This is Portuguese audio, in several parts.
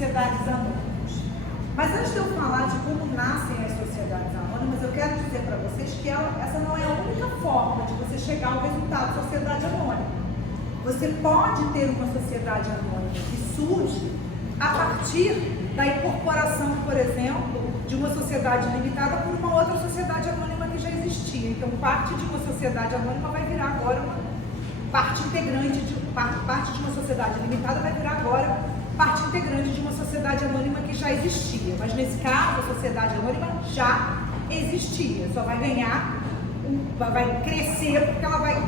sociedades anônimas. Mas antes de eu falar de como nascem as sociedades anônimas, eu quero dizer para vocês que essa não é a única forma de você chegar ao resultado de sociedade anônima. Você pode ter uma sociedade anônima que surge a partir da incorporação, por exemplo, de uma sociedade limitada por uma outra sociedade anônima que já existia. Então, parte de uma sociedade anônima vai virar agora uma parte integrante parte de uma sociedade limitada vai virar agora parte integrante de uma sociedade anônima que já existia. Mas nesse caso, a sociedade anônima já existia, só vai ganhar, vai crescer porque ela vai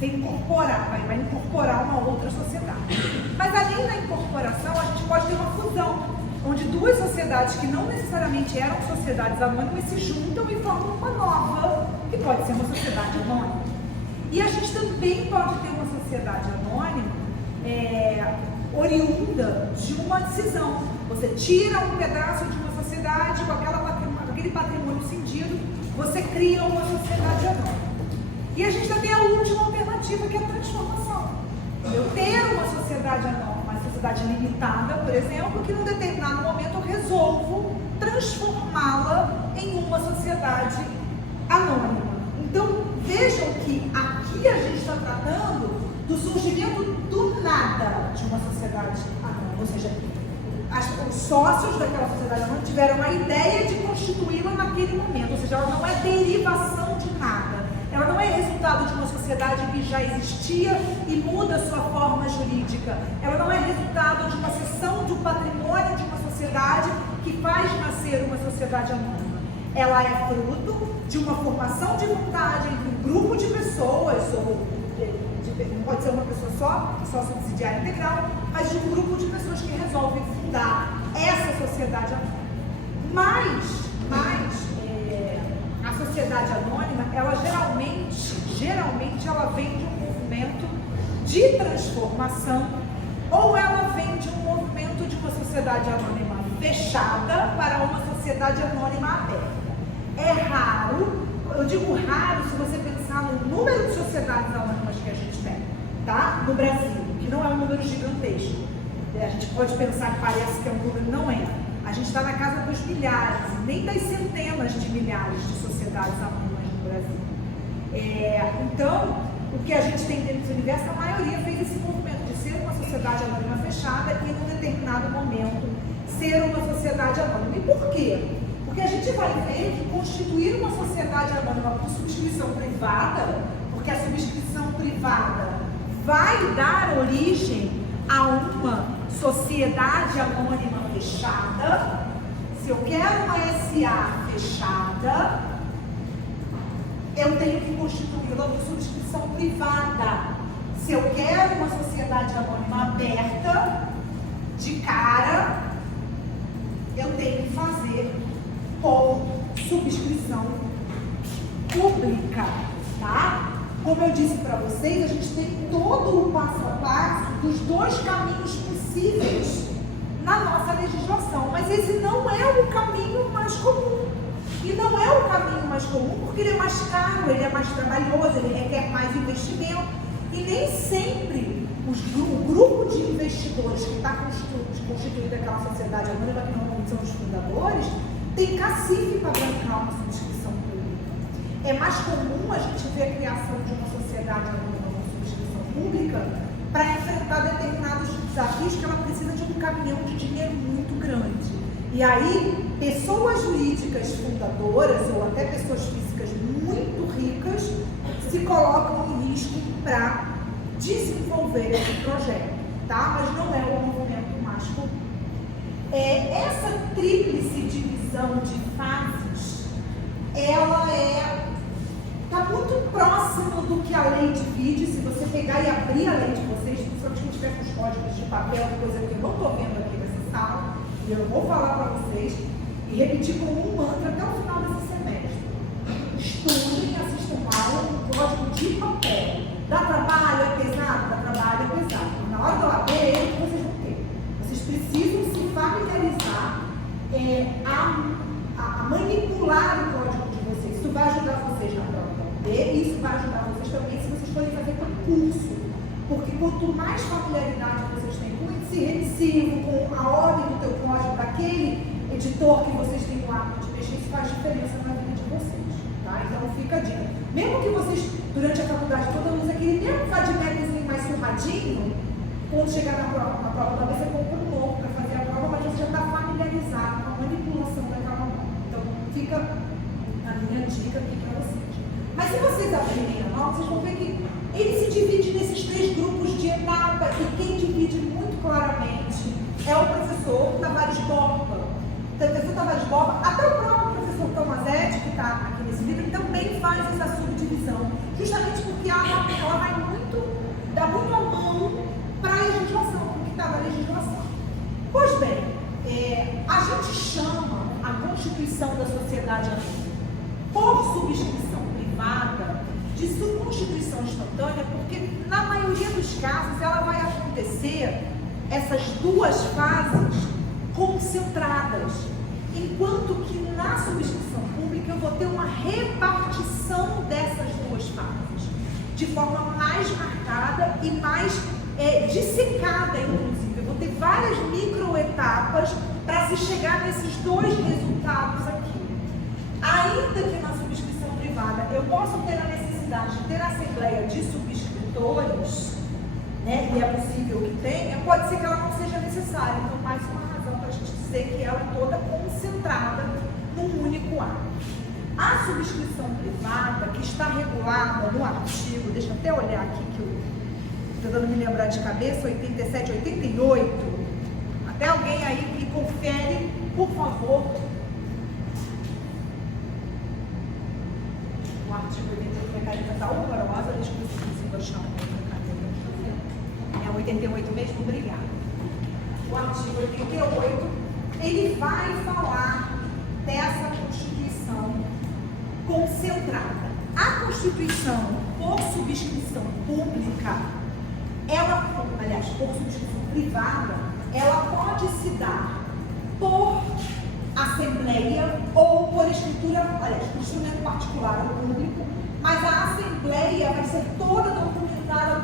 se incorporar, vai incorporar uma outra sociedade. Mas além da incorporação, a gente pode ter uma fusão, onde duas sociedades que não necessariamente eram sociedades anônimas se juntam e formam uma nova, que pode ser uma sociedade anônima. E a gente também pode ter uma sociedade anônima oriunda de uma decisão. Você tira um pedaço de uma sociedade com aquele patrimônio cindido, você cria uma sociedade anônima. E a gente também tem a última alternativa, que é a transformação. Eu ter uma sociedade anônima, uma sociedade limitada, por exemplo, que num determinado momento eu resolvo transformá-la em uma sociedade anônima. Então, vejam que aqui a gente está tratando do surgimento do nada de uma sociedade anônima, ou seja, os sócios daquela sociedade anônima tiveram a ideia de constituí-la naquele momento, ou seja, ela não é derivação de nada, ela não é resultado de uma sociedade que já existia e muda sua forma jurídica, ela não é resultado de uma cessão do patrimônio de uma sociedade que faz nascer uma sociedade anônima. Ela é fruto de uma formação de vontade entre um grupo de pessoas, não pode ser uma pessoa só subsidiária integral, mas de um grupo de pessoas que resolvem fundar essa sociedade anônima. Mas a sociedade anônima, ela geralmente ela vem de um movimento de transformação, ou ela vem de um movimento de uma sociedade anônima fechada para uma sociedade anônima aberta. É raro, eu digo raro se você pensar no número de sociedades anônimas que a gente tem, tá? No Brasil, que não é um número gigantesco. A gente pode pensar que parece que é um número, não é. A gente está na casa dos milhares, nem das centenas de milhares de sociedades anônimas no Brasil. Então, o que a gente tem dentro do universo, a maioria fez esse movimento de ser uma sociedade anônima fechada e, num determinado momento, ser uma sociedade anônima. E por quê? Porque a gente vai ver que constituir uma sociedade anônima por subscrição privada, porque a subscrição privada vai dar origem a uma sociedade anônima fechada. Se eu quero uma SA fechada, eu tenho que constituí-la por subscrição privada. Se eu quero uma sociedade anônima aberta, de cara, eu tenho que fazer por subscrição pública, tá? Como eu disse para vocês, a gente tem todo o passo a passo dos dois caminhos possíveis na nossa legislação, mas esse não é o caminho mais comum. E não é o caminho mais comum porque ele é mais caro, ele é mais trabalhoso, ele requer mais investimento. E nem sempre o grupo de investidores que está constituído aquela sociedade anônima, que normalmente são os fundadores, tem cacife para bancar uma subscrição pública. É mais comum a gente ver a criação de uma sociedade anônima com subscrição pública para enfrentar determinados desafios que ela precisa de um caminhão de dinheiro muito grande. E aí, pessoas jurídicas fundadoras ou até pessoas físicas muito ricas se colocam em risco para desenvolver esse projeto, tá? Mas não é o movimento mais comum. Essa tríplice divisão de fases, ela está muito próximo do que a lei divide. Se você pegar e abrir a lei de vocês, principalmente quando tiver com os códigos de papel, coisa que eu não estou vendo aqui nessa sala, e eu vou falar para vocês e repetir como um mantra até o final desse semestre. Estudem, assistam aula com código de papel. Dá trabalho? É pesado? Dá trabalho? É pesado. Na hora do AB, vocês vão ter. Vocês precisam se familiarizar a manipular o código de vocês. Isso vai ajudar vocês na prova da AB e isso vai ajudar vocês também se vocês forem fazer concurso Porque quanto mais familiaridade vocês têm com o índice remissivo, com a ordem do teu código, daquele editor que vocês têm o hábito de mexer, isso faz diferença na vida de vocês. Tá? Então fica a dica. Mesmo que vocês, durante a faculdade toda, usem aquele mesmo vademecumzinho mais surradinho, quando chegar na prova talvez você compra um novo para fazer a prova, mas você já está familiarizado com a manipulação daquela nota. Então fica a minha dica aqui para vocês. Mas se vocês abrirem a nota, vocês vão ver que ele se divide nesses 3 grupos de etapas, e quem divide muito claramente é o professor Tavares Borba. O professor Tavares Borba, até o próprio professor Tomazetti, que está aqui nesse livro, também faz essa subdivisão, justamente porque ela vai muito, dá muito a mão para a legislação, porque está na legislação. Pois bem, a gente chama a Constituição da Sociedade Anônima, por subscrição privada, de subconstituição instantânea, porque na maioria dos casos ela vai acontecer, essas 2 fases concentradas, enquanto que na subscrição pública eu vou ter uma repartição dessas 2 fases, de forma mais marcada e mais dissecada, inclusive. Eu vou ter várias microetapas para se chegar nesses 2 resultados aqui. Ainda que na subscrição privada eu possa ter a necessidade de ter a assembleia de subscritores, né, e é possível que tenha, pode ser que ela não seja necessária. Então, mais uma razão para a gente dizer que ela é toda concentrada num único ato. A subscrição privada, que está regulada no artigo, deixa eu até olhar aqui que eu estou tentando me lembrar de cabeça, 87, 88. Até alguém aí me confere, por favor. O artigo 88, minha caneta está horrorosa, deixa eu ver se consigo achar uma outra caneta. É 88 mesmo? Obrigada. O artigo 88, ele vai falar dessa Constituição concentrada. A Constituição por subscrição pública, aliás, por subscrição privada, ela pode se dar por assembleia ou por escritura, aliás, por instrumento particular ou público, mas a assembleia vai ser toda documentada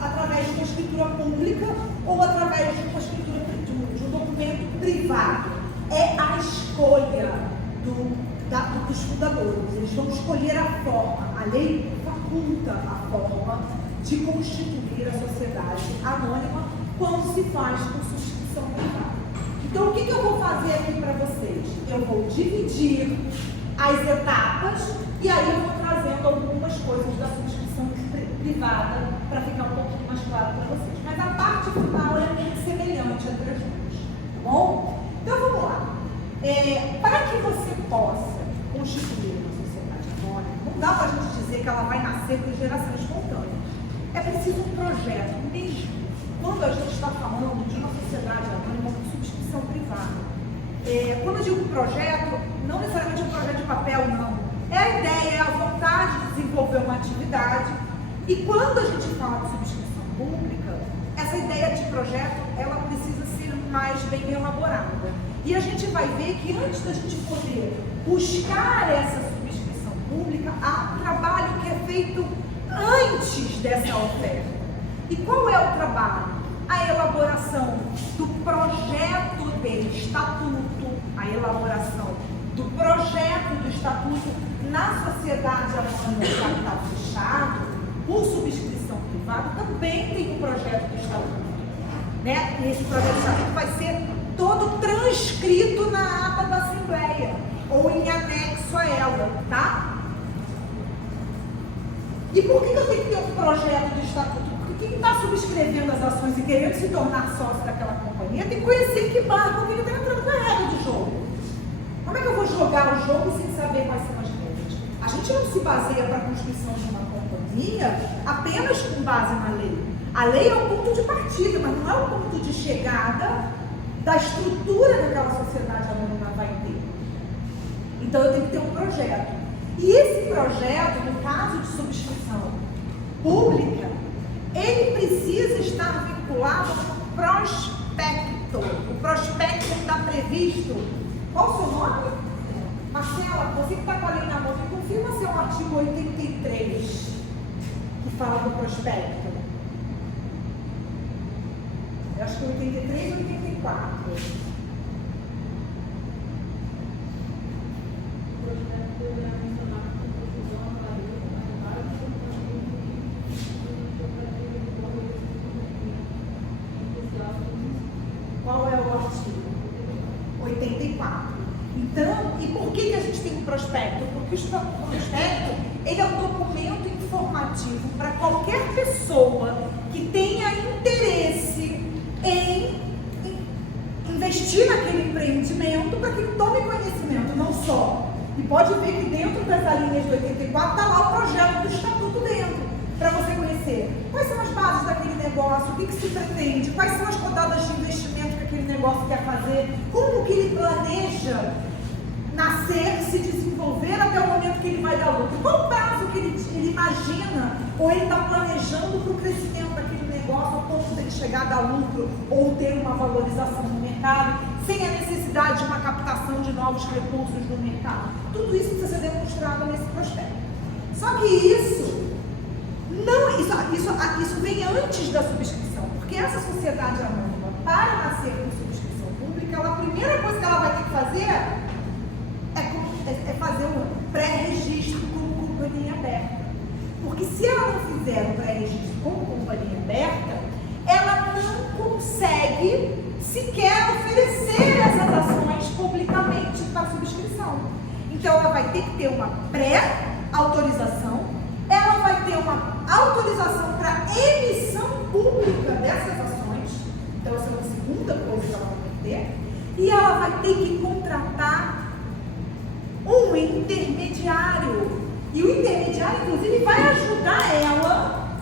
através de uma escritura pública ou através de uma escritura de um documento privado. É a escolha dos fundadores. Eles vão escolher a forma. A lei faculta a forma de constituir a sociedade anônima quando se faz por subscrição privada. Então, o que eu vou fazer aqui para vocês? Eu vou dividir as etapas e aí eu vou trazendo algumas coisas da subscrição privada para ficar um pouquinho mais claro para vocês. Mas a parte final é muito semelhante entre as duas, tá bom? Então, vamos lá. Para que você possa constituir uma sociedade anônima, não dá para a gente dizer que ela vai nascer por geração espontânea. É preciso um projeto mesmo. Quando a gente está falando de uma sociedade anônima com subscrição privada, quando eu digo projeto, não necessariamente um projeto de papel, não. É a ideia, é a vontade de desenvolver uma atividade. E quando a gente fala de subscrição pública, essa ideia de projeto, ela precisa ser mais bem elaborada. E a gente vai ver que antes da gente poder buscar essa subscrição pública, há um trabalho que é feito antes dessa oferta. E qual é o trabalho? A elaboração do projeto de estatuto, a elaboração do projeto do estatuto na sociedade anônima de capital fechado, por subscrição privada, também tem um projeto de estatuto. Né? E esse projeto de estatuto vai ser todo transcrito na ata da Assembleia, ou em anexo a ela, tá? E por que eu tenho que ter um projeto de estatuto? Porque quem está subscrevendo as ações e querendo se tornar sócio daquela companhia tem que conhecer que barco que ele está entrando na regra do jogo. Como é que eu vou jogar o jogo sem saber quais são as regras? A gente não se baseia para a constituição de uma companhia apenas com base na lei. A lei é o ponto de partida, mas não é o ponto de chegada da estrutura que aquela sociedade anônima vai ter. Então eu tenho que ter um projeto. E esse projeto, no caso de subscrição pública, ele precisa estar vinculado ao prospecto. O prospecto está previsto. Qual o seu nome? Marcela, você que está com a lei na mão, me confirma se é o artigo 83 que fala do prospecto. Eu acho que 83 ou 84. Qual é o artigo? 84. Então, e por que a gente tem um prospecto? Porque o prospecto, ele é um documento informativo para qualquer pessoa que tenha interesse em investir naquele empreendimento, para que ele tome conhecimento, não só. E pode ver que dentro dessa linha de 84 está lá o projeto do estatuto dentro, para você conhecer quais são as bases daquele negócio, o que se pretende, quais são as rodadas de investimento que aquele negócio quer fazer, como que ele planeja nascer, se desenvolver até o momento que ele vai dar lucro, qual o prazo que ele imagina ou ele está planejando para o crescimento daquele negócio, ao ponto de ele chegar a dar lucro ou ter uma valorização no mercado, sem a necessidade de uma captação de novos recursos no mercado. Tudo isso precisa ser demonstrado nesse prospecto. Só que isso vem antes da subscrição, porque essa sociedade anônima, para nascer com subscrição pública, a primeira coisa que ela vai ter que fazer é fazer um pré-registro como companhia aberta. Porque se ela não fizer o pré-registro como companhia aberta, ela não consegue sequer oferecer essas ações publicamente para subscrição. Então ela vai ter que ter uma pré-autorização, ela vai ter uma autorização para emissão pública dessas ações, então essa é uma segunda coisa que ela vai ter, e ela vai ter que contratar um intermediário. E o intermediário, inclusive, vai ajudar ela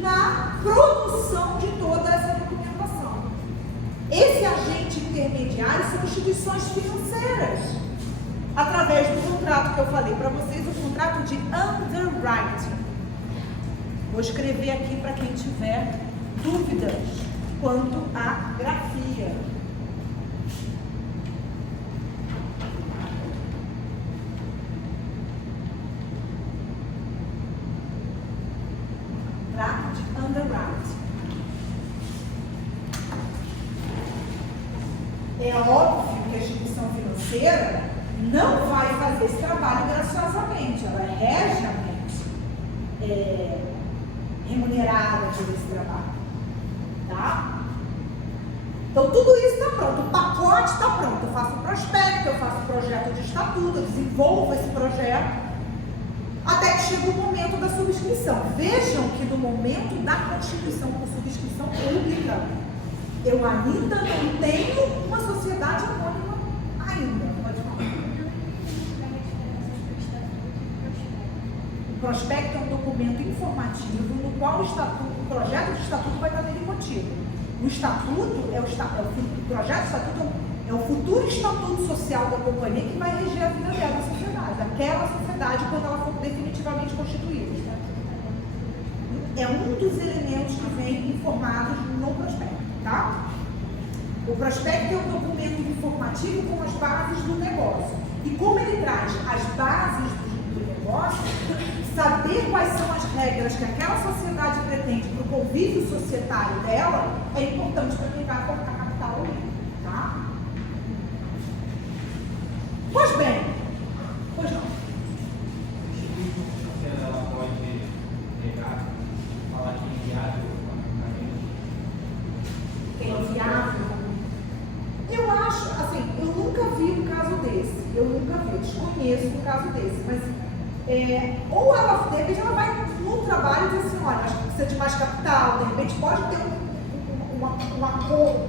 na produção de toda essa documentação. Esse agente intermediário são instituições financeiras, através do contrato que eu falei para vocês, o contrato de underwriting. Vou escrever aqui para quem tiver dúvidas quanto à grafia. Contrato de underwriting. É óbvio que a instituição financeira não vai fazer esse trabalho graciosamente, ela é regiamente remunerada por esse trabalho, tá? Então tudo isso está pronto, o pacote está pronto, eu faço o prospecto, eu faço o projeto de estatuto, eu desenvolvo esse projeto, até que chega o momento da subscrição. Vejam que no momento da constituição por subscrição pública, eu ainda não tenho uma sociedade anônima ainda. Pode falar. O prospecto é um documento informativo no qual o projeto de estatuto vai estar nele contido. O estatuto o projeto de estatuto é o futuro estatuto social da companhia que vai reger a vida dela, da sociedade, daquela sociedade quando ela for definitivamente constituída. É um dos elementos que vem informados no prospecto, tá? O prospecto é um documento informativo com as bases do negócio. E como ele traz as bases do negócio, saber quais são as regras que aquela sociedade pretende para o convívio societário dela é importante para quem vai colocar capital ali, tá? Pois bem, pois não. Ela pode negar, falar que é inviável É inviável. Eu acho, assim, eu nunca vi um caso desse. Eu desconheço um caso desse, mas ou ela, de repente, ela vai no trabalho e diz assim, olha, acho que precisa de mais capital, de repente pode ter um acordo,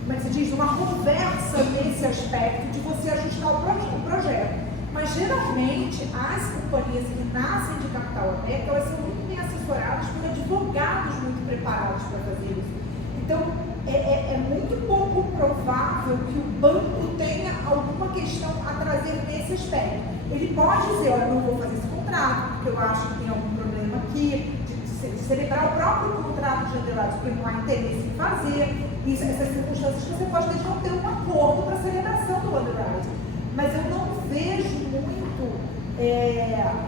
como é que se diz, uma conversa nesse aspecto de você ajustar o projeto. Mas geralmente as companhias que nascem de capital aberto, elas são muito bem assessoradas por advogados muito preparados para fazer isso. Então, é muito pouco provável que o banco tenha alguma questão a trazer nesse aspecto. Ele pode dizer, olha, eu não vou fazer esse contrato, porque eu acho que tem algum problema aqui, de celebrar o próprio contrato de underwriting, porque não há interesse em fazer. Essas circunstâncias que você pode ter de não ter um acordo para a celebração do underwriting. Mas eu não vejo muito,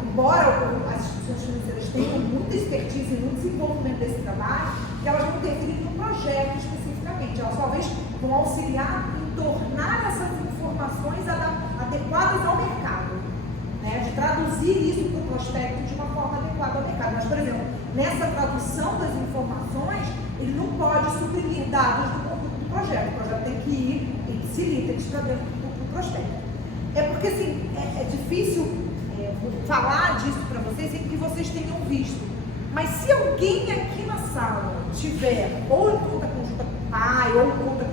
embora as instituições financeiras tenham muita expertise e muito desenvolvimento desse trabalho, que elas vão interferir num projeto específico necessariamente, elas talvez vão auxiliar em tornar essas informações adequadas ao mercado, né? De traduzir isso para o prospecto de uma forma adequada ao mercado. Mas, por exemplo, nessa tradução das informações, ele não pode suprimir dados do projeto. O projeto tem que ir ipsiliter, tem que ir para dentro do prospecto. É porque, assim, é difícil falar disso para vocês sem que vocês tenham visto. Mas se alguém aqui na sala tiver ou em conta conjunta com o pai, ou em conta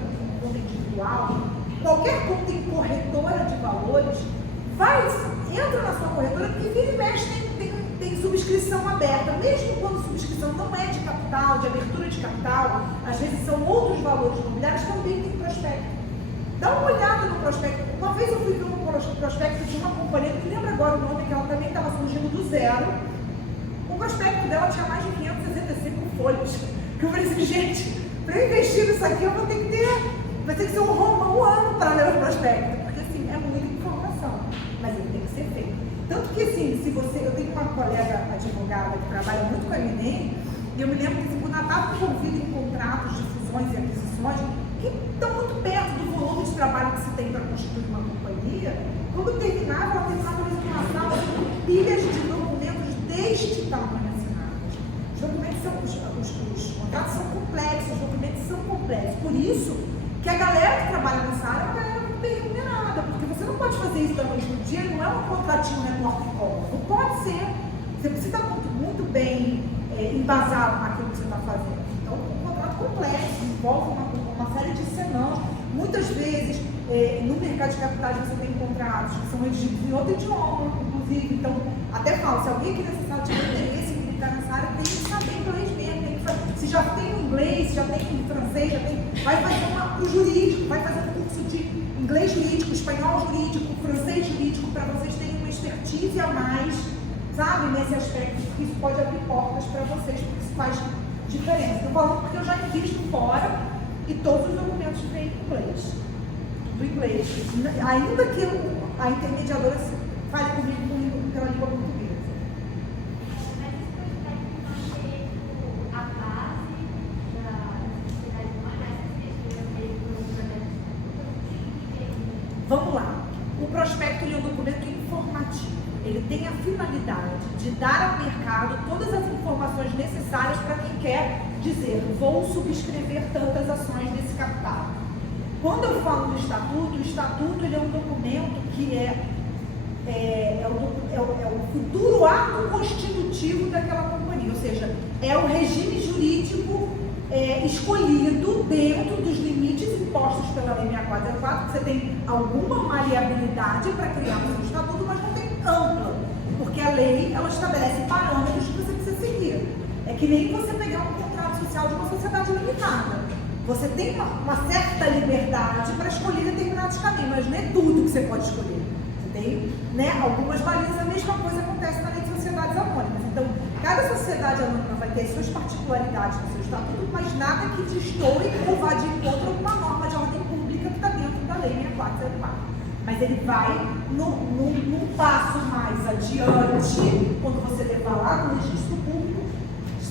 individual, qualquer conta em corretora de valores, entra na sua corretora, porque vira e mexe tem subscrição aberta, mesmo quando a subscrição não é de capital, de abertura de capital, às vezes são outros valores imobiliários, também tem prospecto. Dá uma olhada no prospecto. Uma vez eu fui ver um prospecto de uma companhia, não me lembro agora o nome, que ela também estava surgindo do zero. O prospecto dela tinha mais de 565 folhas. Que eu falei assim, gente, para eu investir nisso aqui, eu vou ter que ser um ano para ler o prospecto. Porque assim, é muita informação, mas ele tem que ser feito. Tanto que assim, eu tenho uma colega advogada que trabalha muito com a M&A, e eu me lembro que quando ela estava envolvida em contratos de fusões e aquisições, que estão muito perto do volume de trabalho que se tem para constituir uma companhia, quando ela terminava uma sala com pilhas de documentos deste tamanho assinados. Os documentos os contratos são complexos, os documentos são complexos. Por isso que a galera que trabalha nessa área é uma galera muito bem remunerada, porque você não pode fazer isso da noite pro dia, não é um contratinho repórter e cola. Não pode ser. Você precisa estar muito bem embasado naquilo que você está fazendo. Então, um contrato complexo, envolve uma série de senãos. Muitas vezes, no mercado de capitais, você tem contratos que são redigidos em outro idioma, inclusive. Então, até falo, se alguém aqui nessa sala tiver interesse em militar nessa área, tem que saber inglês mesmo. Tem que fazer, se já tem inglês, se já tem francês, vai fazer o jurídico, vai fazer um curso de inglês jurídico, espanhol jurídico, francês jurídico, para vocês terem uma expertise a mais, sabe, nesse aspecto, porque isso pode abrir portas para vocês, porque isso faz diferença. Estou falando porque eu já invisto fora e todos os documentos vêm em inglês. Do inglês. Ainda que a intermediadora fale comigo pela língua portuguesa. Mas isso pode manter a base da sociedade humana, Vamos lá. O prospecto é um documento informativo. Ele tem a finalidade de dar ao mercado todas as informações necessárias para quem quer dizer, vou subscrever tantas ações desse capital. Quando eu falo do estatuto, o estatuto ele é um documento que é o futuro ato constitutivo daquela companhia, ou seja, é o regime jurídico escolhido dentro dos limites impostos pela Lei 6404, que você tem alguma maleabilidade para criar o seu estatuto, mas não tem ampla, porque a lei ela estabelece parâmetros que você precisa seguir. É que nem você pegar um contrato social de uma sociedade limitada. Você tem uma certa liberdade para escolher determinados caminhos, mas não é tudo que você pode escolher. Você tem, né, algumas balizas, a mesma coisa acontece na lei de sociedades anônimas. Então, cada sociedade anônima vai ter suas particularidades no seu estatuto, mas nada que destoe ou vá de encontro a uma norma de ordem pública que está dentro da lei 6404. Mas ele vai num passo mais adiante, quando você levar lá no registro público,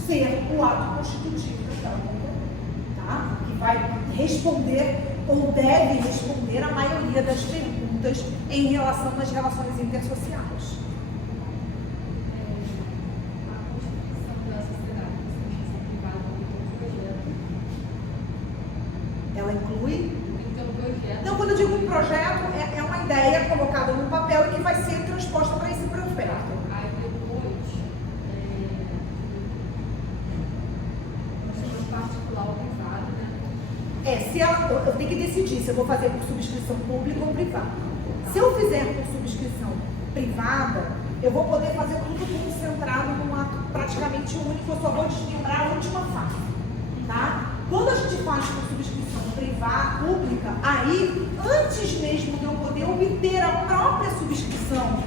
ser o ato constitutivo daquela companhia, tá? Que vai responder ou deve responder a maioria das perguntas em relação às relações intersociais. Ela inclui? Não, quando eu digo um projeto, é uma ideia colocada no papel e que vai ser transposta para esse prospecto. Aí depois, particular ou privado, né? Eu tenho que decidir se eu vou fazer por subscrição pública ou privada. Se eu fizer por subscrição privada, eu vou poder fazer tudo concentrado num ato praticamente único, eu só vou desmembrar a última fase, tá? Quando a gente faz por subscrição privada, pública, aí, antes mesmo de eu poder obter a própria subscrição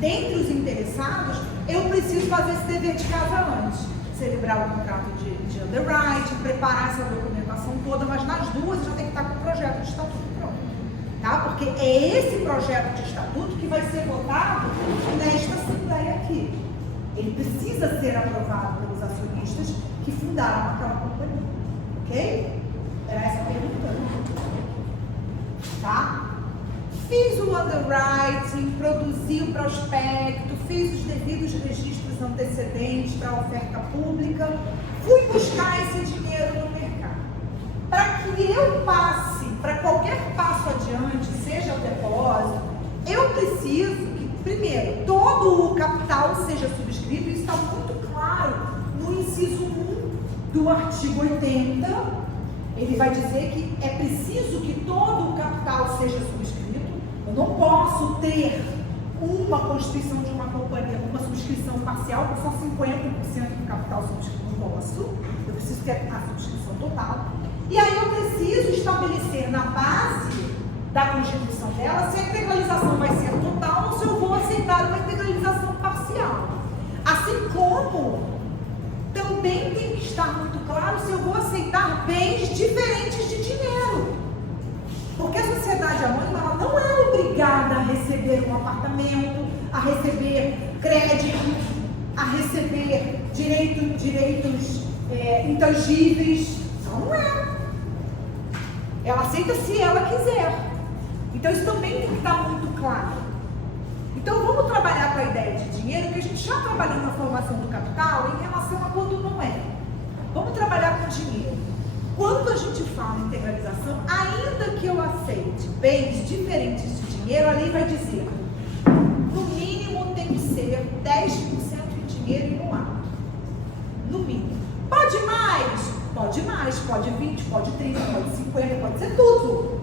dentre os interessados, eu preciso fazer esse dever de casa antes. Celebrar o contrato de underwriting, preparar essa documentação toda, mas nas duas eu já tenho que estar com o projeto de estatuto pronto, tá? Porque é esse projeto de estatuto que vai ser votado nesta assembleia aqui. Ele precisa ser aprovado pelos acionistas que fundaram aquela companhia. Ok? Era essa a pergunta? tá? Fiz o underwriting, produzi o prospecto, fiz os devidos registros antecedentes para a oferta pública, fui buscar esse dinheiro no mercado. Para que eu passe para qualquer passo adiante, seja o depósito, eu preciso que, primeiro, todo o capital seja subscrito. Isso está muito claro no inciso 1 do artigo 80. Ele vai dizer que é preciso que todo o capital seja subscrito. Eu não posso ter uma constituição de uma companhia, uma subscrição parcial, com só 50% do capital subscrito. Não posso. Eu preciso ter a subscrição total. E aí eu preciso estabelecer na base da constituição dela se a integralização vai ser total ou se eu vou aceitar uma integralização parcial. Assim como também tem que estar muito claro se eu vou aceitar bens diferentes de dinheiro. Porque a sociedade anônima ela não é obrigada a receber um apartamento, a receber crédito, a receber direitos intangíveis. Não é. Ela aceita se ela quiser. Então isso também tem que estar muito claro. Então vamos trabalhar com a ideia de dinheiro, que a gente já trabalhou na formação do capital em relação a quando não é. Vamos trabalhar com dinheiro. Quando a gente fala em integralização, ainda que eu aceite bens diferentes de dinheiro, a lei vai dizer, no mínimo tem que ser 10% de dinheiro em um ato. No mínimo. Pode mais? Pode mais, pode 20, pode 30, pode 50, pode ser tudo.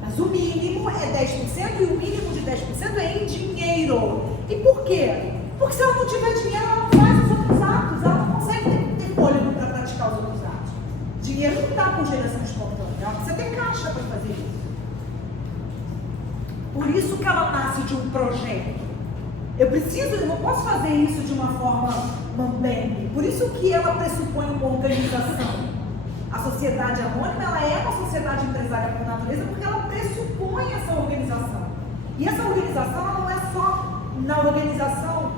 Mas o mínimo é 10% e o mínimo de 10% é em dinheiro. E por quê? Porque se ela não tiver dinheiro, ela não faz os outros atos. Ela não consegue ter fôlego para praticar os outros atos. Dinheiro não está com geração espontânea. Ela precisa ter caixa para fazer isso. Por isso que ela nasce de um projeto. Eu não posso fazer isso de uma forma mambembe. Por isso que ela pressupõe uma organização. A sociedade anônima, ela é uma sociedade empresária por natureza porque ela pressupõe essa organização. E essa organização, ela não é só na organização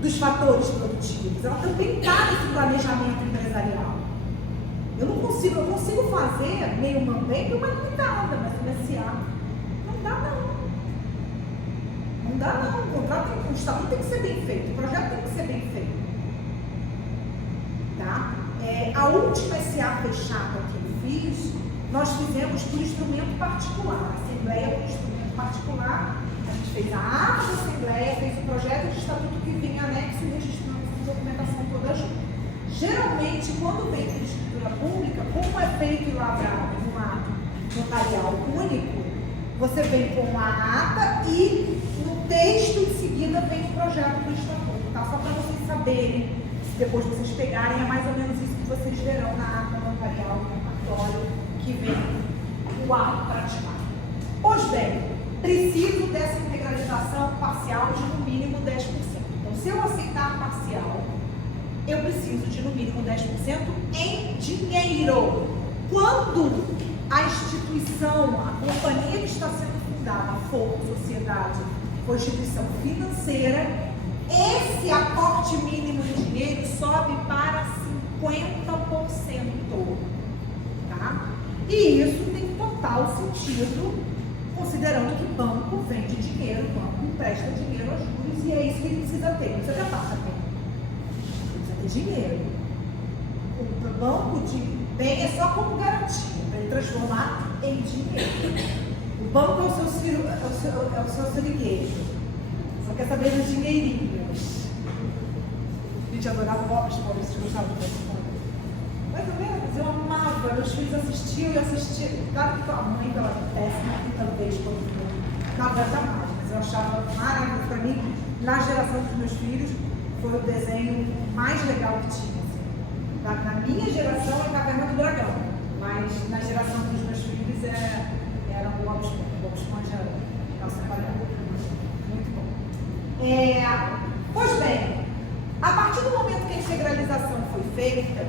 dos fatores produtivos, ela também está nesse planejamento empresarial. Eu consigo fazer meio mambembe uma limitada, mas uma SA não dá não. Não dá não. O estatuto tem que ser bem feito, o projeto tem que ser bem feito. Tá? A última SA fechada que eu fiz, nós fizemos por instrumento particular. A Assembleia por instrumento particular, a gente fez a ata da Assembleia, fez o projeto de estatuto que vinha anexo e registrando essa documentação toda junto. Geralmente, quando vem de escritura pública, como é feito e lavrado no ato notarial único, você vem com a ata e no texto em seguida vem o projeto do estatuto, tá? Só para vocês saberem, se depois vocês pegarem, é mais ou menos isso que vocês verão na ata notarial, no cartório, que vem o ato praticado. Pois bem, preciso dessa integralização parcial de no mínimo 10%. Então, se eu aceitar parcial, eu preciso de no mínimo 10% em dinheiro. Quando a instituição, a companhia que está sendo fundada, for sociedade, for instituição financeira, esse aporte mínimo de dinheiro sobe para 50%. Tá? E isso tem total sentido, considerando que banco vende dinheiro, banco empresta dinheiro aos juros, e é isso que ele precisa ter. Não precisa ter apartamento. Precisa ter dinheiro. O banco de bem é só como garantia, para ele transformar em dinheiro. O banco é o seu seringueiro. Só quer saber dos dinheirinhos. A gente adorava o Bob Esponja, vocês gostavam disso? Mais ou menos, eu amava, meus filhos assistiam e assistiam. Claro que a mãe, pela 15ª vez, não aguenta mais, mas eu achava maravilhoso. Para mim, na geração dos meus filhos, foi o desenho mais legal que tinha. Na minha geração é Caverna do Dragão, mas na geração dos meus filhos era o Bob Esponja. O Bob Esponja nossa trabalhava. Muito bom. Pois bem, a partir do momento que a integralização foi feita,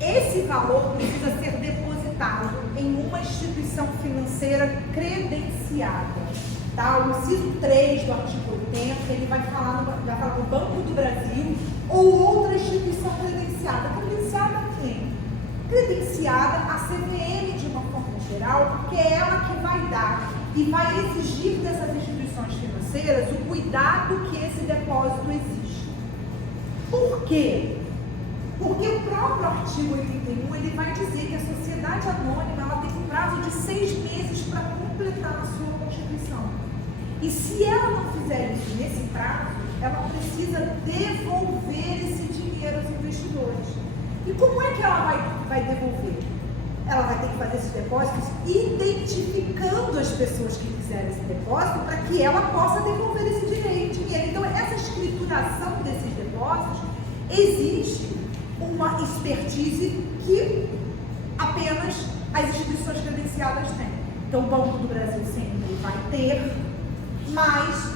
esse valor precisa ser depositado em uma instituição financeira credenciada. Tá? O inciso 3 do artigo 80, ele vai falar no Banco do Brasil ou outra instituição credenciada. Credenciada a quem? credenciada, a CVM de uma forma geral, porque é ela que vai dar e vai exigir dessas instituições financeiras o cuidado que esse depósito exige. Por quê? Porque o próprio artigo 81, ele vai dizer que a sociedade anônima ela tem um prazo de 6 meses para completar a sua constituição. E se ela não fizer isso nesse prazo, ela precisa devolver esse dinheiro aos investidores. E como é que ela vai devolver? Ela vai ter que fazer esses depósitos identificando as pessoas que fizeram esse depósito para que ela possa devolver esse dinheiro. Então, essa escrituração desses depósitos existe uma expertise que apenas as instituições credenciadas têm. Então, o Banco do Brasil sempre vai ter, mas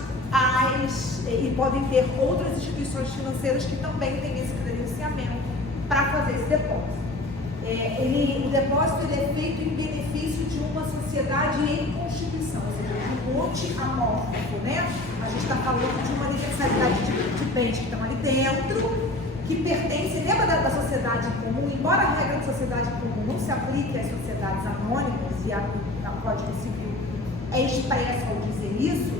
e podem ter outras instituições financeiras que também têm esse credenciamento para fazer esse depósito. O depósito ele é feito em benefício de uma sociedade em constituição, ou seja, de monte amórfico, né? A gente está falando de uma universalidade de bens que estão ali dentro, que pertence, lembra da sociedade comum, embora a regra de sociedade comum não se aplique às sociedades anônimas e a Código Civil é expresso ao dizer isso,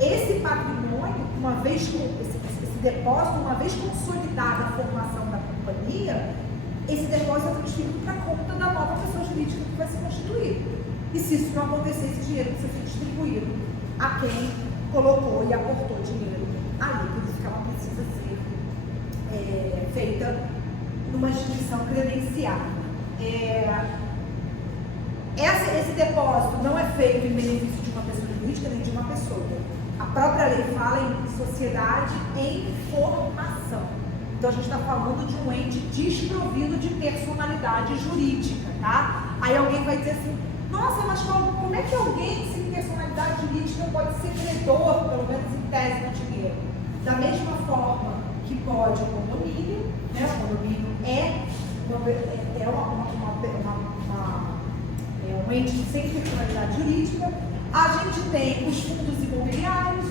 esse patrimônio, uma vez com esse depósito, uma vez consolidada a formação da companhia, esse depósito é transferido para a conta da nova pessoa jurídica que vai se constituir. E se isso não acontecer, esse dinheiro precisa ser distribuído a quem colocou e aportou dinheiro ali, por isso que ela precisa ser feita numa instituição credenciada. Esse depósito não é feito em benefício de uma pessoa jurídica nem de uma pessoa. A própria lei fala em sociedade em formação. Então a gente está falando de um ente desprovido de personalidade jurídica, tá? Aí alguém vai dizer assim, nossa, mas como é que alguém sem personalidade jurídica pode ser credor, pelo menos em tese, do dinheiro? Da mesma forma que pode o condomínio, né? O condomínio é um ente sem personalidade jurídica. A gente tem os fundos imobiliários,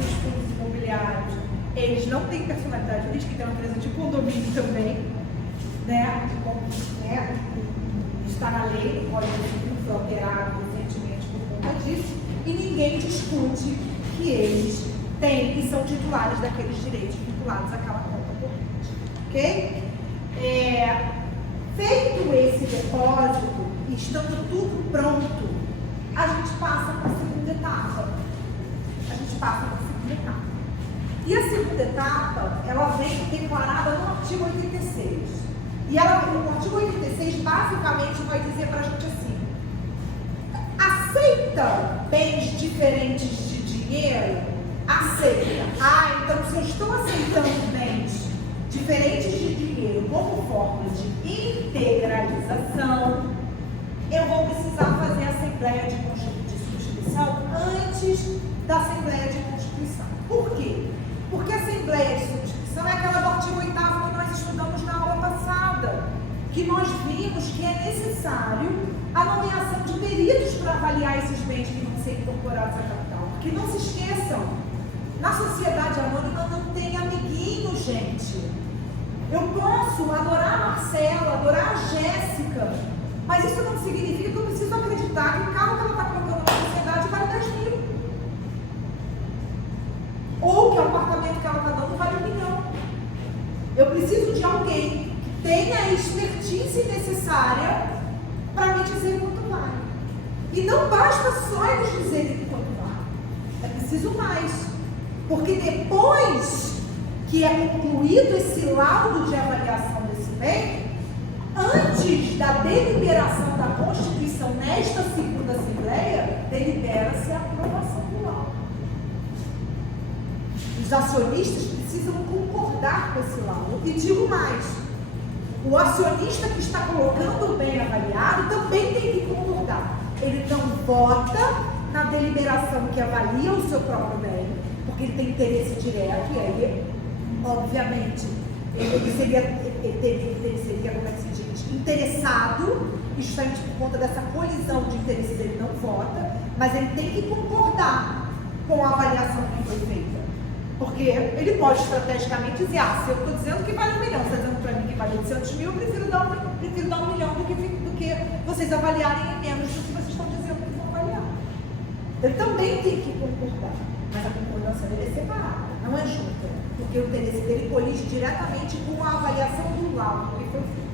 eles não têm personalidade jurídica, tem uma empresa de condomínio também, né? Está na lei, o Código Civil foi alterado recentemente por conta disso, e ninguém discute que eles têm e são titulares daqueles direitos vinculados àquela conta corrente, ok? Feito esse depósito, estando tudo pronto, a gente passa para a segunda etapa. E a segunda etapa, ela vem declarada no artigo 86. E o artigo 86 basicamente vai dizer para a gente assim: aceita bens diferentes de dinheiro? Aceita. Então se eu estou aceitando bens diferentes de dinheiro como forma de integralização, eu vou precisar fazer a Assembleia de Constituição antes da Assembleia de Constituição. Por quê? Porque a Assembleia de Substituição é aquela do artigo 8º que nós estudamos na aula passada, que nós vimos que é necessário a nomeação de peritos para avaliar esses bens que vão ser incorporados à capital. Porque não se esqueçam, na sociedade anônima não tem amiguinho, gente. Eu posso adorar a Marcela, adorar a Jéssica, mas isso não significa que eu preciso acreditar que o carro que ela está colocando na sociedade vale 10 mil. Ou que o apartamento que ela está dando vale 1 milhão. Eu preciso de alguém que tenha a expertise necessária para me dizer quanto vale. E não basta só eles dizerem quanto vale. É preciso mais. Porque depois que é concluído esse laudo de avaliação desse bem, antes da deliberação da Constituição nesta segunda Assembleia, delibera-se a aprovação do laudo. Os acionistas precisam concordar com esse laudo. E digo mais, o acionista que está colocando o bem avaliado também tem que concordar. Ele não vota na deliberação que avalia o seu próprio bem, porque ele tem interesse direto, e aí, obviamente, ele seria, como é que se diz, interessado, e justamente por conta dessa colisão de interesses ele não vota, mas ele tem que concordar com a avaliação que foi feita. Porque ele pode estrategicamente dizer, se eu estou dizendo que vale 1 milhão, você está dizendo para mim que vale 800 mil, eu prefiro dar 1 milhão do que vocês avaliarem em menos do que vocês estão dizendo que vão avaliar. Ele também tem que concordar, mas a concordância dele é separada, não é junta, porque o interesse dele colide diretamente com a avaliação do laudo que foi feito.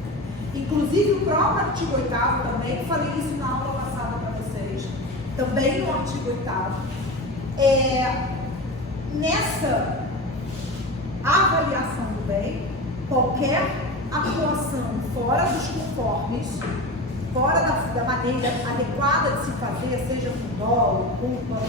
Inclusive o próprio artigo 8º também, eu falei isso na aula passada para vocês, também no artigo 8º, nessa avaliação do bem, qualquer atuação fora dos conformes, fora da maneira adequada de se fazer, seja com dolo, culpa,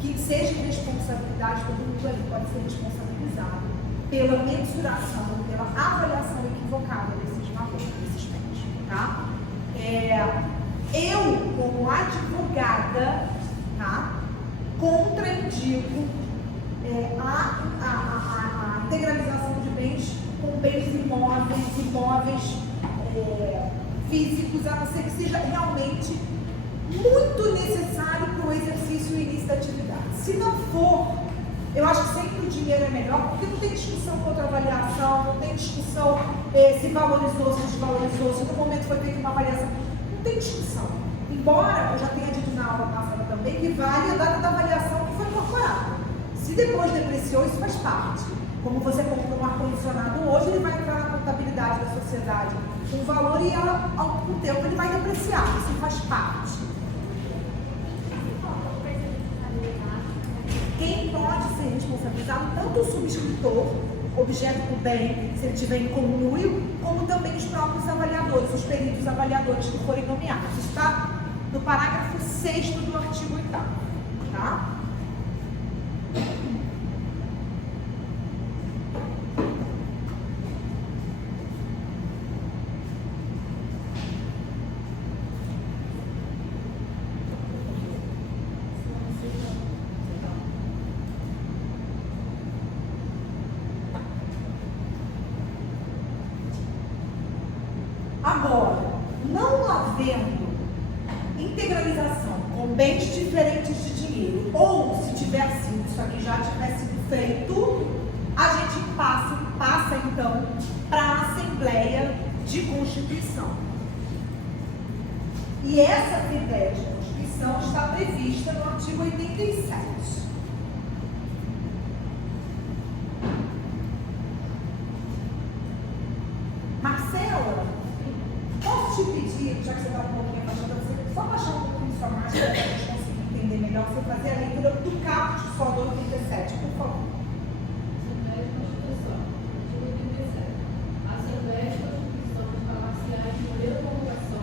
que seja responsabilidade, todo mundo ali pode ser responsabilizado pela mensuração, pela avaliação equivocada desses valores, desses bens, tá? Eu, como advogada, tá? Contraindico a integralização de bens com bens imóveis físicos, a não ser que seja realmente muito necessário para o exercício e início da atividade. Se não for, eu acho que sempre o dinheiro é melhor, porque não tem discussão contra avaliação, não tem discussão se valorizou, se desvalorizou, se no momento foi feita uma avaliação, não tem discussão. Embora eu já tenha dito na aula passada também que vale a data da avaliação que foi incorporada. Se depois depreciou, isso faz parte. Como você comprou um ar-condicionado hoje, ele vai entrar na contabilidade da sociedade com valor e ao tempo ele vai depreciar. Isso faz parte. Quem pode ser responsabilizado, tanto o subscritor, objeto do bem, se ele tiver em conluio, como também os próprios avaliadores, os peritos avaliadores que forem nomeados. Isso está no parágrafo 6º do artigo 8º, tá? Agora, não havendo integralização com bens diferentes de dinheiro, ou se tiver sido, isso aqui já tiver sido feito, a gente passa então para a Assembleia de Constituição. E essa Assembleia de Constituição está prevista no artigo 87. Marcela, posso te pedir, já que você está um pouquinho abaixando, você só baixar um pouquinho sua máscara para a gente conseguir entender melhor, você fazer a leitura do caput só do 87, por favor. Assembleia de Constituição, artigo 87. A Assembleia de Constituição estabelecerá em primeira convocação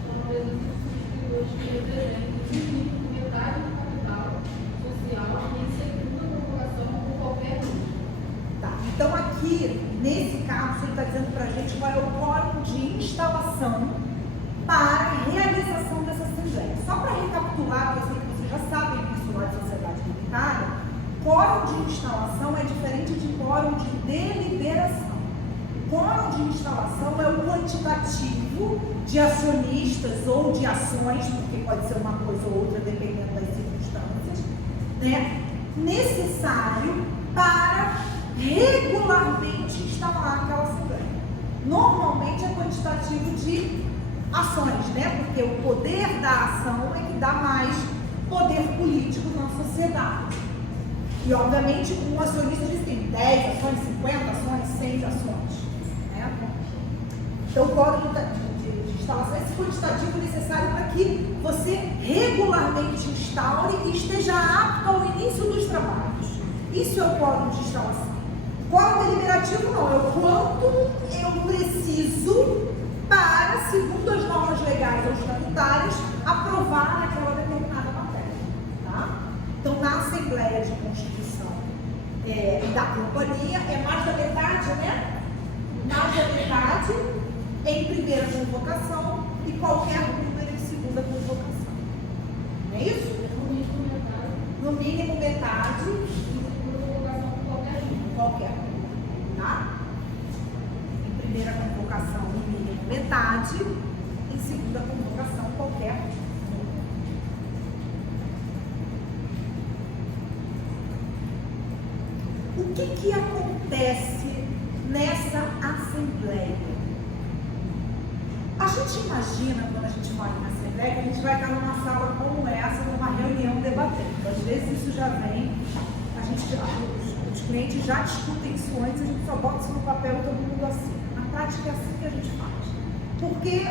com a presença dos subscritores que representem, no mínimo, metade do capital social e em segunda convocação com qualquer um. Tá, então aqui, nesse caso, ele está dizendo para a gente qual é o quórum de instalação para a realização dessa Assembleia. Só para recapitular, porque eu sei que vocês já sabem isso lá de sociedade limitada, quórum de instalação é diferente de quórum de deliberação. Quórum de instalação é o quantitativo de acionistas ou de ações, porque pode ser uma coisa ou outra, dependendo das circunstâncias, né, necessário para regularmente instalar aquela Assembleia. Normalmente é quantitativo de ações, né? Porque o poder da ação é que dá mais poder político na sociedade. E obviamente um acionista diz que tem 10 ações, 50 ações, 100 ações, né? Então o quórum de instalação é esse quantitativo necessário para que você regularmente instaure e esteja apto ao início dos trabalhos. Isso é o quórum de instalação. Quórum deliberativo não, é o quanto eu preciso para, segundo as normas legais ou estatutárias, aprovar aquela determinada matéria. Tá? Então, na Assembleia de Constituição da companhia, é mais da metade, né? Mais da metade em primeira convocação e qualquer número em segunda convocação. Não é isso? No mínimo metade. Qualquer, tá? Em primeira convocação, no mínimo metade, em segunda convocação, qualquer. O que acontece nessa assembleia? A gente imagina, quando a gente vai em assembleia, que a gente vai estar numa sala como essa, numa reunião debatendo. Às vezes isso já vem, os clientes já discutem isso antes, a gente só bota isso no papel e todo mundo assina. Na prática é assim que a gente faz. Porque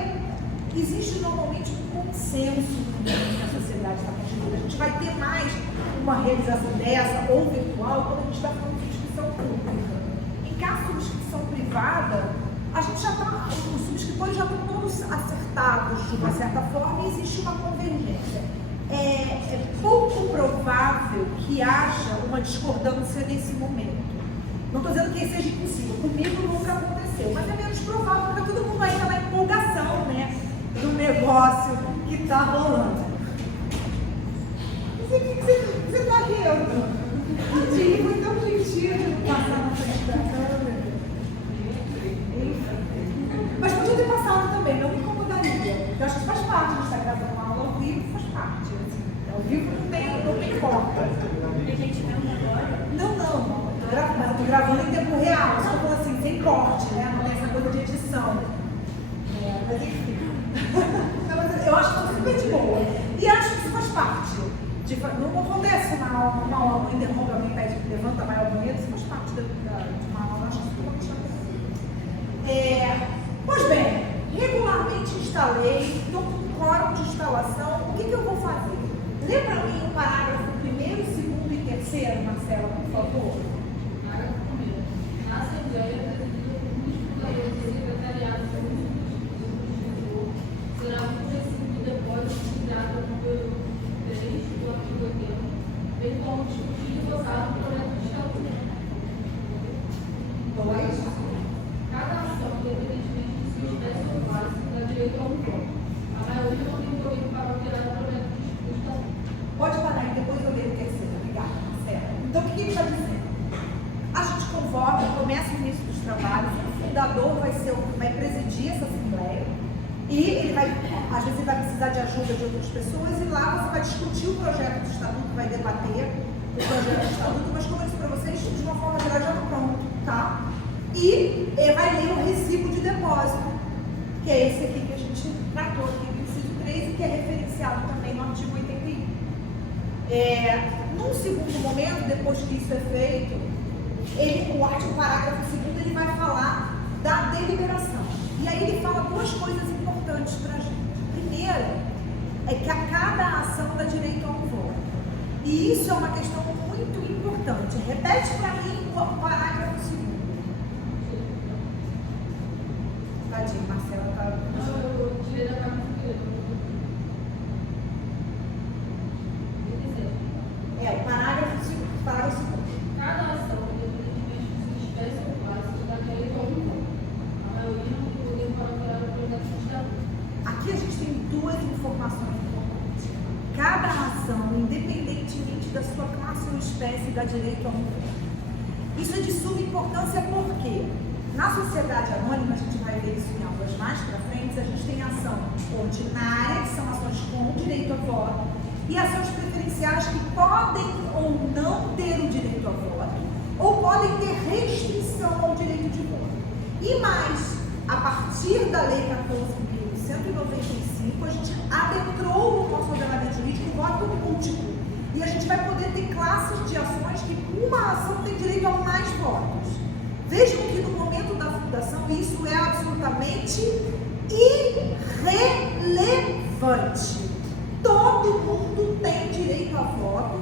existe normalmente um consenso na sociedade está construída. A gente vai ter mais uma realização dessa ou virtual quando a gente está falando de subscrição pública. Em caso de subscrição privada, a gente já está, os subscritores já estão todos acertados de uma certa forma e existe uma convergência. É pouco provável que haja uma discordância nesse momento. Não estou dizendo que isso seja impossível, comigo nunca aconteceu, mas é menos provável porque todo mundo ainda na empolgação, né, do negócio que está rolando. Você está rindo? Tadinho, foi tão gentil de não passar na frente da câmera. Mas podia ter passado também, não me incomodaria. Eu acho que faz parte de estar gravando uma aula ao vivo, faz parte. Assim. Ao vivo não tem porta. Tem gente mesmo agora? Não. Mas eu tô gravando em tempo real. Só falando assim, sem corte, né? Não tem essa coisa de edição. Mas enfim. Eu acho que super de boa. E acho que isso faz parte. Não acontece uma aula, não interrompe alguém, pede, levanta, vai ao banheiro, isso faz parte de uma aula. Acho que isso acontece. Pois bem, regularmente instalei, estou com um quórum de instalação, o que eu vou fazer? Lê para mim o parágrafo 1º, 2º e 3º, Marcela, por favor. Parágrafo 1º. A Assembleia, presidida por um dos fundadores e secretariado por um dos será um recinto de depósito criado no número 3 do artigo 80, bem como discutido e votado no projeto de estatuto. 2. Cada ação, independentemente de sua espécie ou classe, dá direito a um voto. A maioria não tem poder para alterar o projeto de estatuto. Pode parar e depois eu leio o terceiro. Obrigada, Marcela. Então, o que ele está dizendo? A gente convoca, começa o início dos trabalhos, o fundador vai presidir essa assembleia e ele vai, às vezes, ele vai precisar de ajuda de outras pessoas e lá você vai discutir o projeto de estatuto, vai debater o projeto de estatuto, mas como eu disse para vocês, de uma forma geral já está pronto, tá? E vai ler o recibo de depósito, que é esse aqui que a gente tratou aqui no inciso 3 e que é referenciado também no artigo 81. Num segundo momento, depois que isso é feito, o parágrafo 2º ele vai falar da deliberação. E aí ele fala duas coisas importantes para a gente. Primeiro, é que a cada ação dá direito a um voto. E isso é uma questão muito importante. Repete para mim o parágrafo 2º. Tadinho, Marcela está... Eu tirei da parte do o parágrafo 2º. Cada ação, independentemente de sua espécie ou classe, dá direito a um voto. A maioria não tem poder para alterar o projeto de estatuto. Aqui a gente tem duas informações importantes. Cada ação, independentemente da sua classe ou espécie, dá direito a um voto. Isso é de suma importância porque na sociedade anônima, a gente vai ver isso em aulas mais para frente, a gente tem ação ordinária, que são ações com direito a voto, e ações preferenciais que podem ou não ter o direito a voto, ou podem ter restrição ao direito de voto. E mais, a partir da Lei 14.195, a gente adentrou no nosso ordenamento jurídico o voto múltiplo. E a gente vai poder ter classes de ações que uma ação tem direito a mais votos. Vejam que no momento da fundação isso é absolutamente irrelevante. Todo mundo tem direito a voto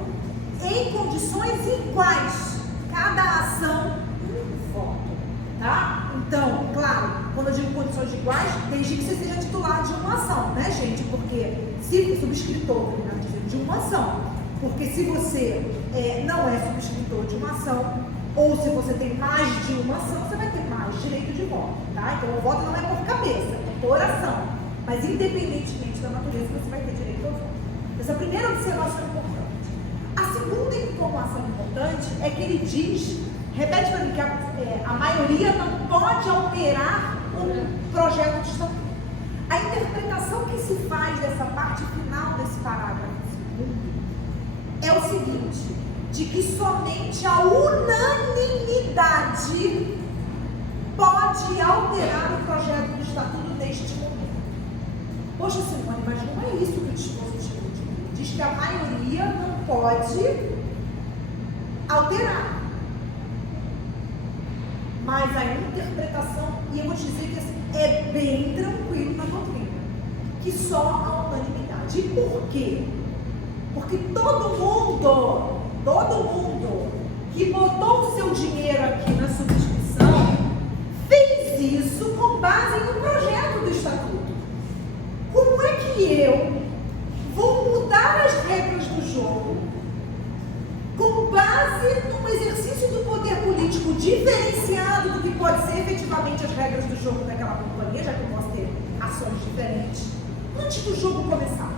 em condições iguais. Cada ação, um voto. Tá? Então, claro, quando eu digo condições iguais, desde que você seja titular de uma ação, né, gente? Porque se subscritor, de uma ação. Porque se você não é subscritor de uma ação, ou se você tem mais de uma ação, você vai ter mais direito de voto, tá? Então o voto não é por cabeça, é por ação. Mas independentemente da natureza, você vai ter direito ao voto. Essa primeira observação é importante. A segunda informação importante é que ele diz, repete para mim, que a maioria não pode alterar o projeto de estatuto. A interpretação que se faz dessa parte final desse parágrafo segundo é o seguinte: de que somente a unanimidade pode alterar o projeto do estatuto neste momento. Poxa, Simone, mas não é isso que o dispositivo diz que a maioria não pode alterar. Mas a interpretação, e eu vou te dizer que assim, é bem tranquilo na doutrina, que só a unanimidade. E por quê? Porque todo mundo que botou o seu dinheiro aqui na subscrição fez isso com base no projeto do estatuto. Como é que eu vou mudar as regras do jogo com base num exercício do poder político diferenciado do que pode ser efetivamente as regras do jogo daquela companhia, já que eu posso ter ações diferentes, antes do jogo começar?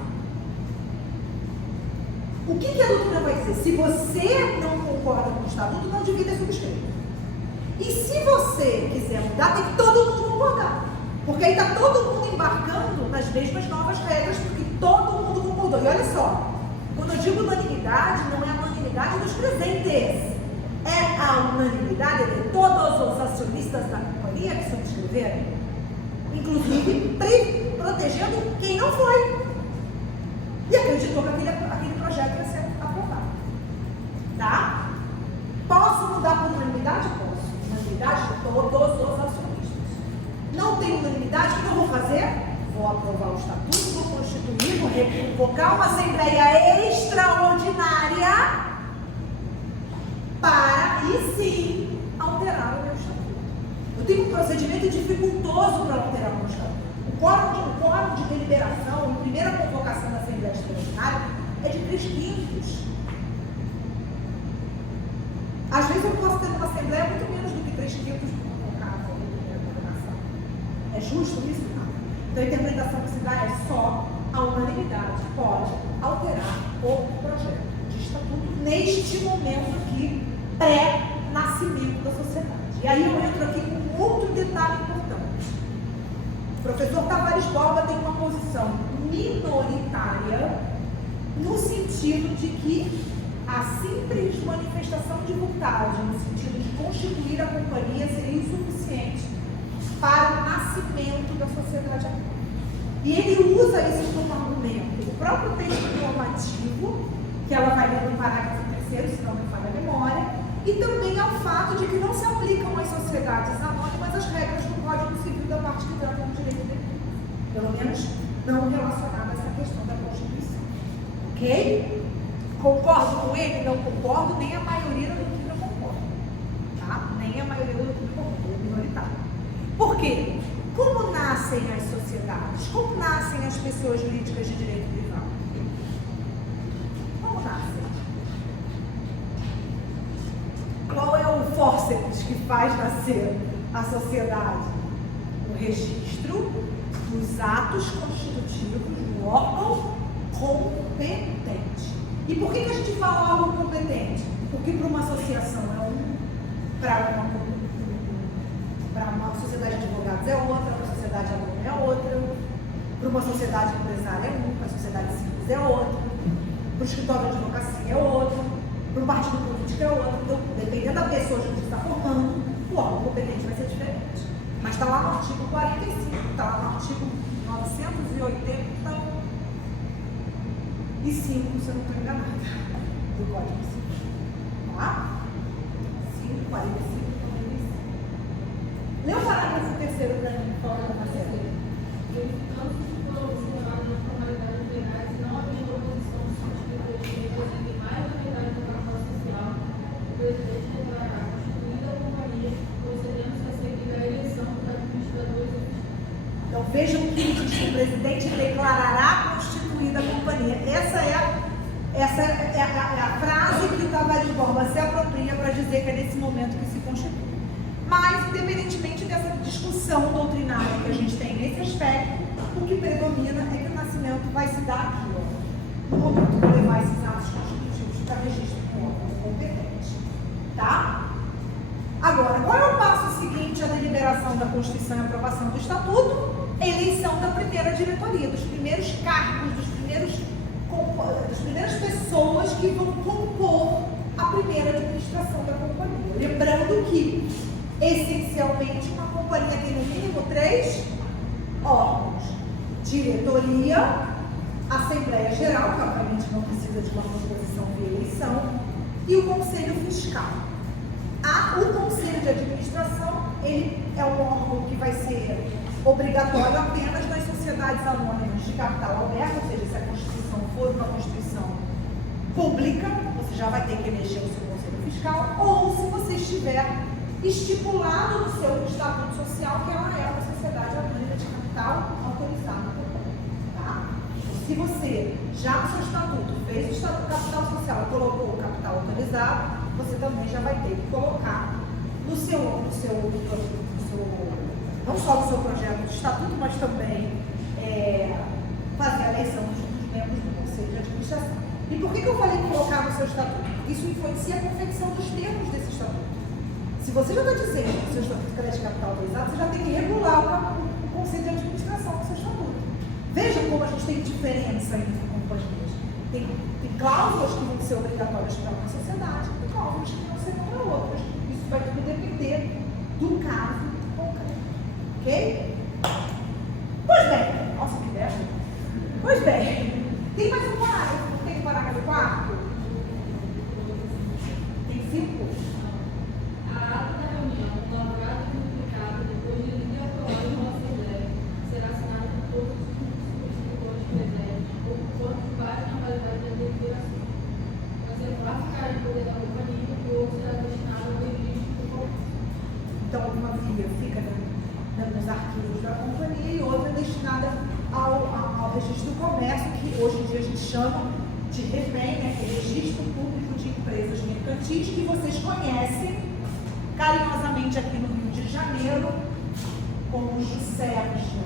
O que a doutrina vai dizer? Se você não concorda com o estatuto, não devia ter subscrito. E se você quiser mudar, tem que todo mundo concordar. Porque aí está todo mundo embarcando nas mesmas novas regras, porque todo mundo concordou. E olha só, quando eu digo unanimidade, não é a unanimidade dos presentes. É a unanimidade de todos os acionistas da companhia que subscreveram. Inclusive, protegendo quem não foi. E acreditou que aquele projeto ia ser aprovado. Tá? Posso mudar por unanimidade? Posso. Unanimidade de todos os acionistas. Não tem unanimidade, o que eu vou fazer? Vou aprovar o estatuto, vou constituir, vou convocar uma assembleia extraordinária para, e sim, alterar o meu estatuto. Eu tenho um procedimento dificultoso para alterar o meu estatuto. O quórum de deliberação, a primeira convocação da Assembleia Extraordinária, é de 3/5. Às vezes eu posso ter uma Assembleia muito menos do que 3/5 convocados na primeira convocação. É justo isso? Não. Então a interpretação que se dá é só a unanimidade pode alterar o projeto de estatuto neste momento aqui, pré-nascimento da sociedade. E aí eu entro aqui com um outro detalhe importante. O professor Tavares Borba tem uma posição minoritária no sentido de que a simples manifestação de vontade, no sentido de constituir a companhia, seria insuficiente para o nascimento da sociedade atual. E ele usa isso como argumento. O próprio texto normativo, que ela vai ler no parágrafo 3º, se não me falha a memória, e também ao fato de que não se aplicam às sociedades anônimas as regras do Código Civil da parte que trata do direito de pelo menos não relacionada a essa questão da Constituição. Ok? Concordo com ele? Não concordo, nem a maioria da doutrina concorda. Tá? Nem a maioria da doutrina concorda, é minoritária. Por quê? Como nascem as sociedades? Como nascem as pessoas jurídicas de direito privado? Como nascem? Qual é o fórceps que faz nascer a sociedade? O registro dos atos constitutivos do órgão competente. E por que a gente fala órgão competente? Porque para uma associação é um, para uma sociedade de advogados é outra, para a sociedade anônima é outra, para uma sociedade empresária é um, para a sociedade simples é outra, para o escritório de advocacia é outro, para o partido político é outro. Então, dependendo da pessoa que você está formando, o órgão competente vai ser diferente. Mas está lá no artigo 45, está lá no artigo 985, se eu não estou enganada, do Código Civil. Tá? 545. Lê o parágrafo 3º para mim, por favor, Marcelo. Verificando-se que foram observadas as formalidades legais e não havendo oposição substitutiva entre mais da metade do capital social, o presidente declarará constituída a companhia, procedendo-se a seguir a eleição dos administradores. Então vejam que ele diz que o presidente declarará constituída a companhia. Essa é a frase que o Tavares Borba se apropria para dizer que é nesse momento que se constitui. Mas, independentemente dessa discussão doutrinária que a gente tem nesse aspecto, o que predomina é que o nascimento vai se dar aqui, ó, no momento de levar esses atos constitutivos para registro com órgão competente. Tá? Agora, qual é o passo seguinte à deliberação da Constituição e aprovação do Estatuto? A eleição da primeira diretoria, dos primeiros cargos, das primeiras pessoas que vão compor a primeira administração da companhia. Lembrando que, essencialmente, uma companhia tem no mínimo 3 órgãos: diretoria, Assembleia Geral, que obviamente não precisa de uma composição de eleição, e o Conselho Fiscal. O Conselho de Administração, ele é um órgão que vai ser obrigatório apenas nas sociedades anônimas de capital aberto, ou seja, se a Constituição for uma Constituição pública, você já vai ter que eleger o seu Conselho Fiscal, ou se você estiver estipulado no seu Estatuto Social que ela é uma sociedade anônima de capital autorizada. Tá? Se você, já no seu Estatuto, fez o Estatuto Capital Social e colocou o capital autorizado, você também já vai ter que colocar no seu não só no seu projeto de estatuto, mas também fazer a eleição dos membros do Conselho de Administração. E por que eu falei colocar no seu estatuto? Porque isso influencia a confecção dos termos desse estatuto. Se você já está dizendo que o seu estatuto é de capital autorizado, você já tem que regular o Conselho de Administração do seu estatuto. Veja como a gente tem diferença entre companhias. Tem cláusulas que vão ser obrigatórias para uma sociedade e cláusulas que vão ser para outras. Isso vai tudo depender do caso concreto. Ok? Pois bem, nossa, que ideia. Pois bem, tem mais um parágrafo? Tem um parágrafo 4? Tem 5? A ata da reunião, lavrada e publicada depois de obrigatório na Assembleia, será assinada por todos os subscritores presentes ou por quantos vários na validade da deliberação. O exemplo vai ficar em poder da companhia e o outro será destinado ao registro do comércio. Então, uma via fica nos arquivos da companhia e outra destinada ao registro do comércio, que hoje em dia a gente chama de REPEM, né, que é Registro Público de Empresas Mercantis, que vocês conhecem carinhosamente aqui no Rio de Janeiro como o JUSERJ,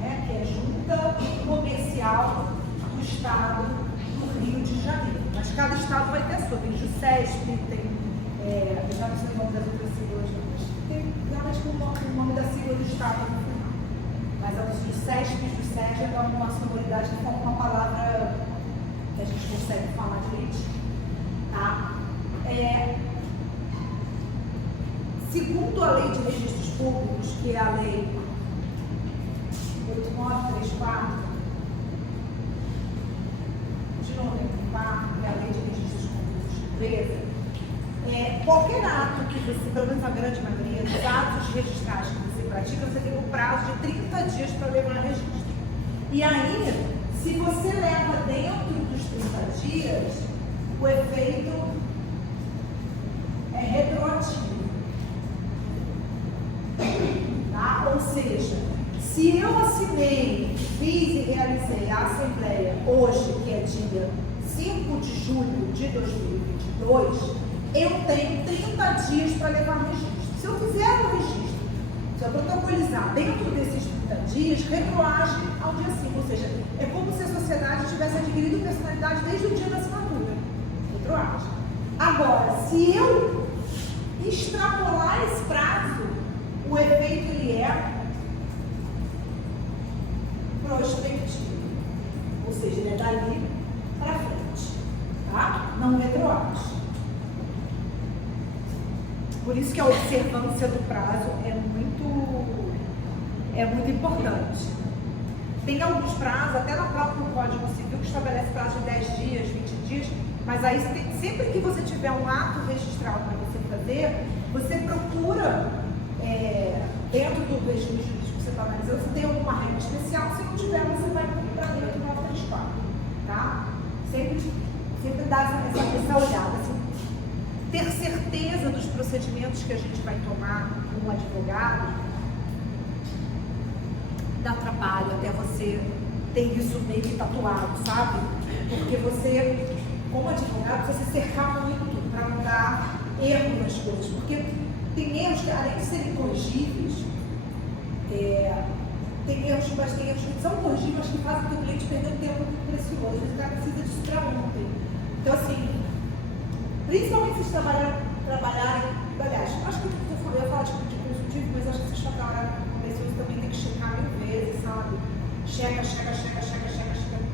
né, que é Junta Comercial do Estado do Rio de Janeiro. Mas cada estado vai ter a sua, tem JUSESP, tem, eu já não sei o nome das outras siglas, tem realmente o nome da sigla do estado no final. Mas a JUSESP e JUSERJ é uma sonoridade que forma uma palavra que a gente consegue falar direitinho. Tá? Segundo a Lei de Registros Públicos, que é a Lei 8934, de 94, que é a Lei de Registros Públicos de empresa, qualquer ato que você, pelo menos a grande maioria dos atos registrados que você pratica, você tem um prazo de 30 dias para levar registro. E aí, se você leva dentro dos 30 dias, o efeito é retroativo. Tá? Ou seja, se eu assinei, fiz e realizei a Assembleia hoje, que é dia 5 de julho de 2022, eu tenho 30 dias para levar registro. Se eu fizer o registro, se eu protocolizar dentro desses 30 dias, retroage ao dia 5. Ou seja, é como se a sociedade tivesse adquirido personalidade desde o dia da assinatura. Retroage. Agora, se eu extrapolar esse prazo, o efeito ele é prospectivo. Ou seja, ele é dali para frente. Tá? Não retroage. Por isso que a observância do prazo é muito importante. Tem alguns prazos, até no próprio Código Civil, que estabelece prazo de 10 dias, 20 dias, mas aí sempre que você tiver um ato registrado para você fazer, você procura, dentro do regime jurídico que você está analisando, se tem alguma regra especial. Se não tiver, você vai para dentro do 934, tá? Sempre dá essa olhada, assim, ter certeza dos procedimentos que a gente vai tomar como advogado dá trabalho até você ter isso meio que tatuado, sabe? Porque você, como advogado, precisa se cercar muito para não dar erro nas coisas. Porque tem erros que, além de serem corrigíveis, tem erros que são corrigíveis, mas que fazem o cliente perder um tempo muito precioso. Às vezes o cara precisa disso para ontem. Então, assim, principalmente se trabalharem, aliás, acho que eu ia falar de consultivo, mas acho que vocês trabalharem com pessoas também tem que checar 1000 vezes, sabe? Checa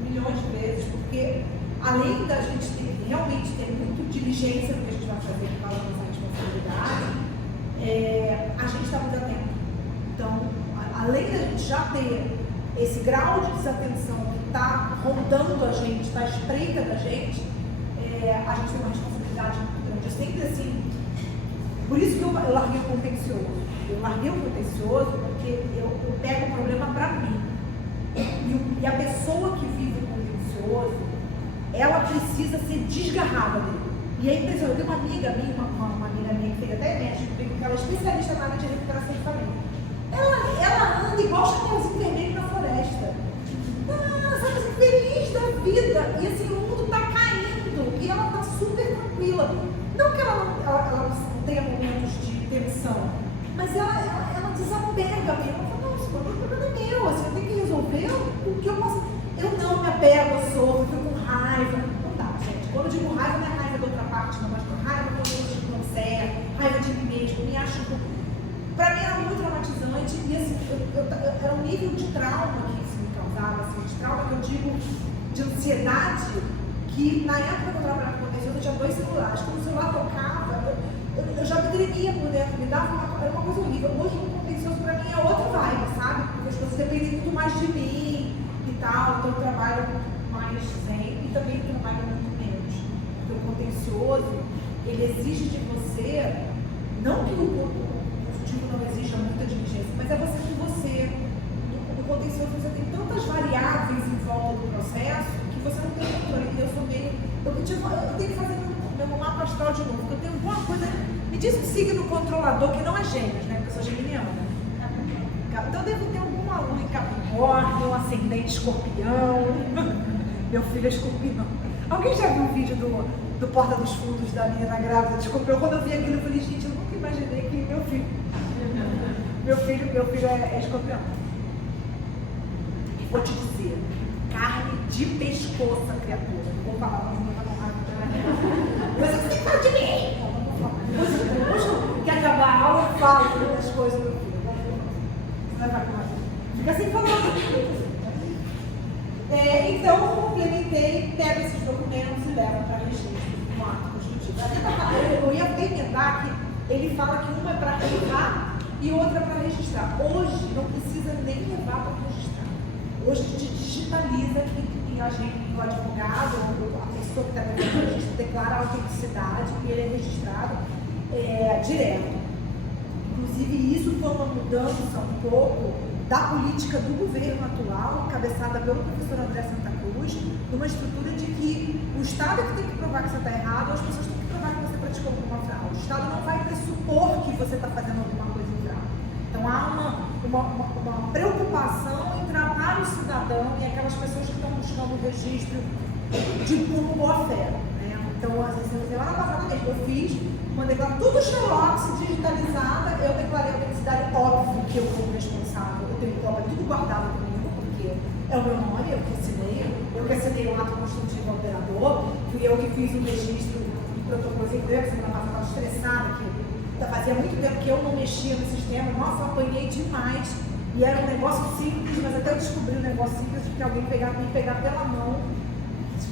milhões de vezes, porque além da gente realmente ter muito diligência no que a gente vai fazer por causa da nossa responsabilidade, a gente está muito atento. Então, além da gente já ter esse grau de desatenção que está rondando a gente, está à espreita da gente, a gente tem uma responsabilidade muito grande. Eu sempre assim, por isso que eu larguei o contencioso. Eu larguei o contencioso porque eu pego o problema para mim. E a pessoa que vive o contencioso, ela precisa ser desgarrada dele. E é impressionante. Eu tenho uma amiga minha, uma amiga minha que fez até médico, que ela é especialista na área de recuperação de família. Ela anda igual chapeuzinho vermelho na floresta. Sabe assim, feliz da vida. E assim, o mundo está caindo. E ela está super tranquila. Não que ela não tenha momentos de tensão, mas ela desapega mesmo. Ela fala, não, esse problema é meu, assim, eu tenho que resolver o que eu posso. Eu não me apego, eu sofro, eu fico com raiva. Não dá, gente. Quando eu digo raiva, não é raiva da outra parte, não, mas raiva quando eu digo não serve, raiva de mim mesmo, me acho. Pra mim era muito traumatizante e assim, era um nível de trauma que isso me causava, assim, de trauma que eu digo de ansiedade, que na época que eu trabalhava com contencioso eu tinha 2 celulares. Quando o celular tocava, eu já me tremia por dentro, era uma coisa horrível. Hoje o contencioso pra mim é outra vibe, sabe? Porque as coisas dependem muito mais de mim e tal, então eu trabalho mais zen e também trabalho muito menos. Porque o contencioso, ele exige de você, não que o não exija muita diligência, mas é você que no contencioso você tem tantas variáveis em volta do processo que você não tem controle. Eu sou meio, eu tenho que fazer meu mapa astral de novo, porque eu tenho alguma coisa, me diz um signo controlador que não é Gêmeos, né, porque eu sou geminiana. Então eu devo ter alguma lua em Capricórnio, um ascendente Escorpião, meu filho é Escorpião. Alguém já viu o vídeo do Porta dos Fundos da menina grávida de Escorpião? Quando eu vi aquilo eu falei, gente, eu nunca imaginei que meu filho é Escorpião. E vou te dizer, carne de pescoço, a criatura. Não vou falar, mas não vai falar. Mas você tem que falar de mim. Não vou falar. Hoje que acabar a aula, eu falo das coisas do meu filho. Você vai falar. Fica sem falar. Então, eu complementei, pego esses documentos e levo para registro no ato constitutivo. Eu ia emendar que ele fala que uma é para arquivar e outra para registrar. Hoje não precisa nem levar para registrar. Hoje a gente digitaliza o advogado, a pessoa que está fazendo o registro declara a autenticidade e ele é registrado direto. Inclusive isso foi uma mudança um pouco da política do governo atual, encabeçada pelo professor André Santa Cruz, numa estrutura de que o Estado é que tem que provar que você está errado, ou as pessoas têm que provar que você praticou alguma fraude. O Estado não vai pressupor que você está fazendo alguma coisa em fraude. Então há uma preocupação em tratar o cidadão e aquelas pessoas que estão buscando o registro como boa fé. Né? Então, semana passada mesmo, eu fiz uma declaração, tudo xerox, digitalizada, eu declarei a autenticidade, óbvio que eu sou responsável, eu tenho cópia, tudo guardado comigo, porque é o meu nome, eu que assinei o ato constitutivo ao operador, fui eu que fiz o registro do protocolo de emprego, semana passada estava estressada, que fazia muito tempo que eu não mexia no sistema, nossa, apanhei demais, e era um negócio simples, mas até eu descobri um negócio simples de que alguém me pegar pela mão,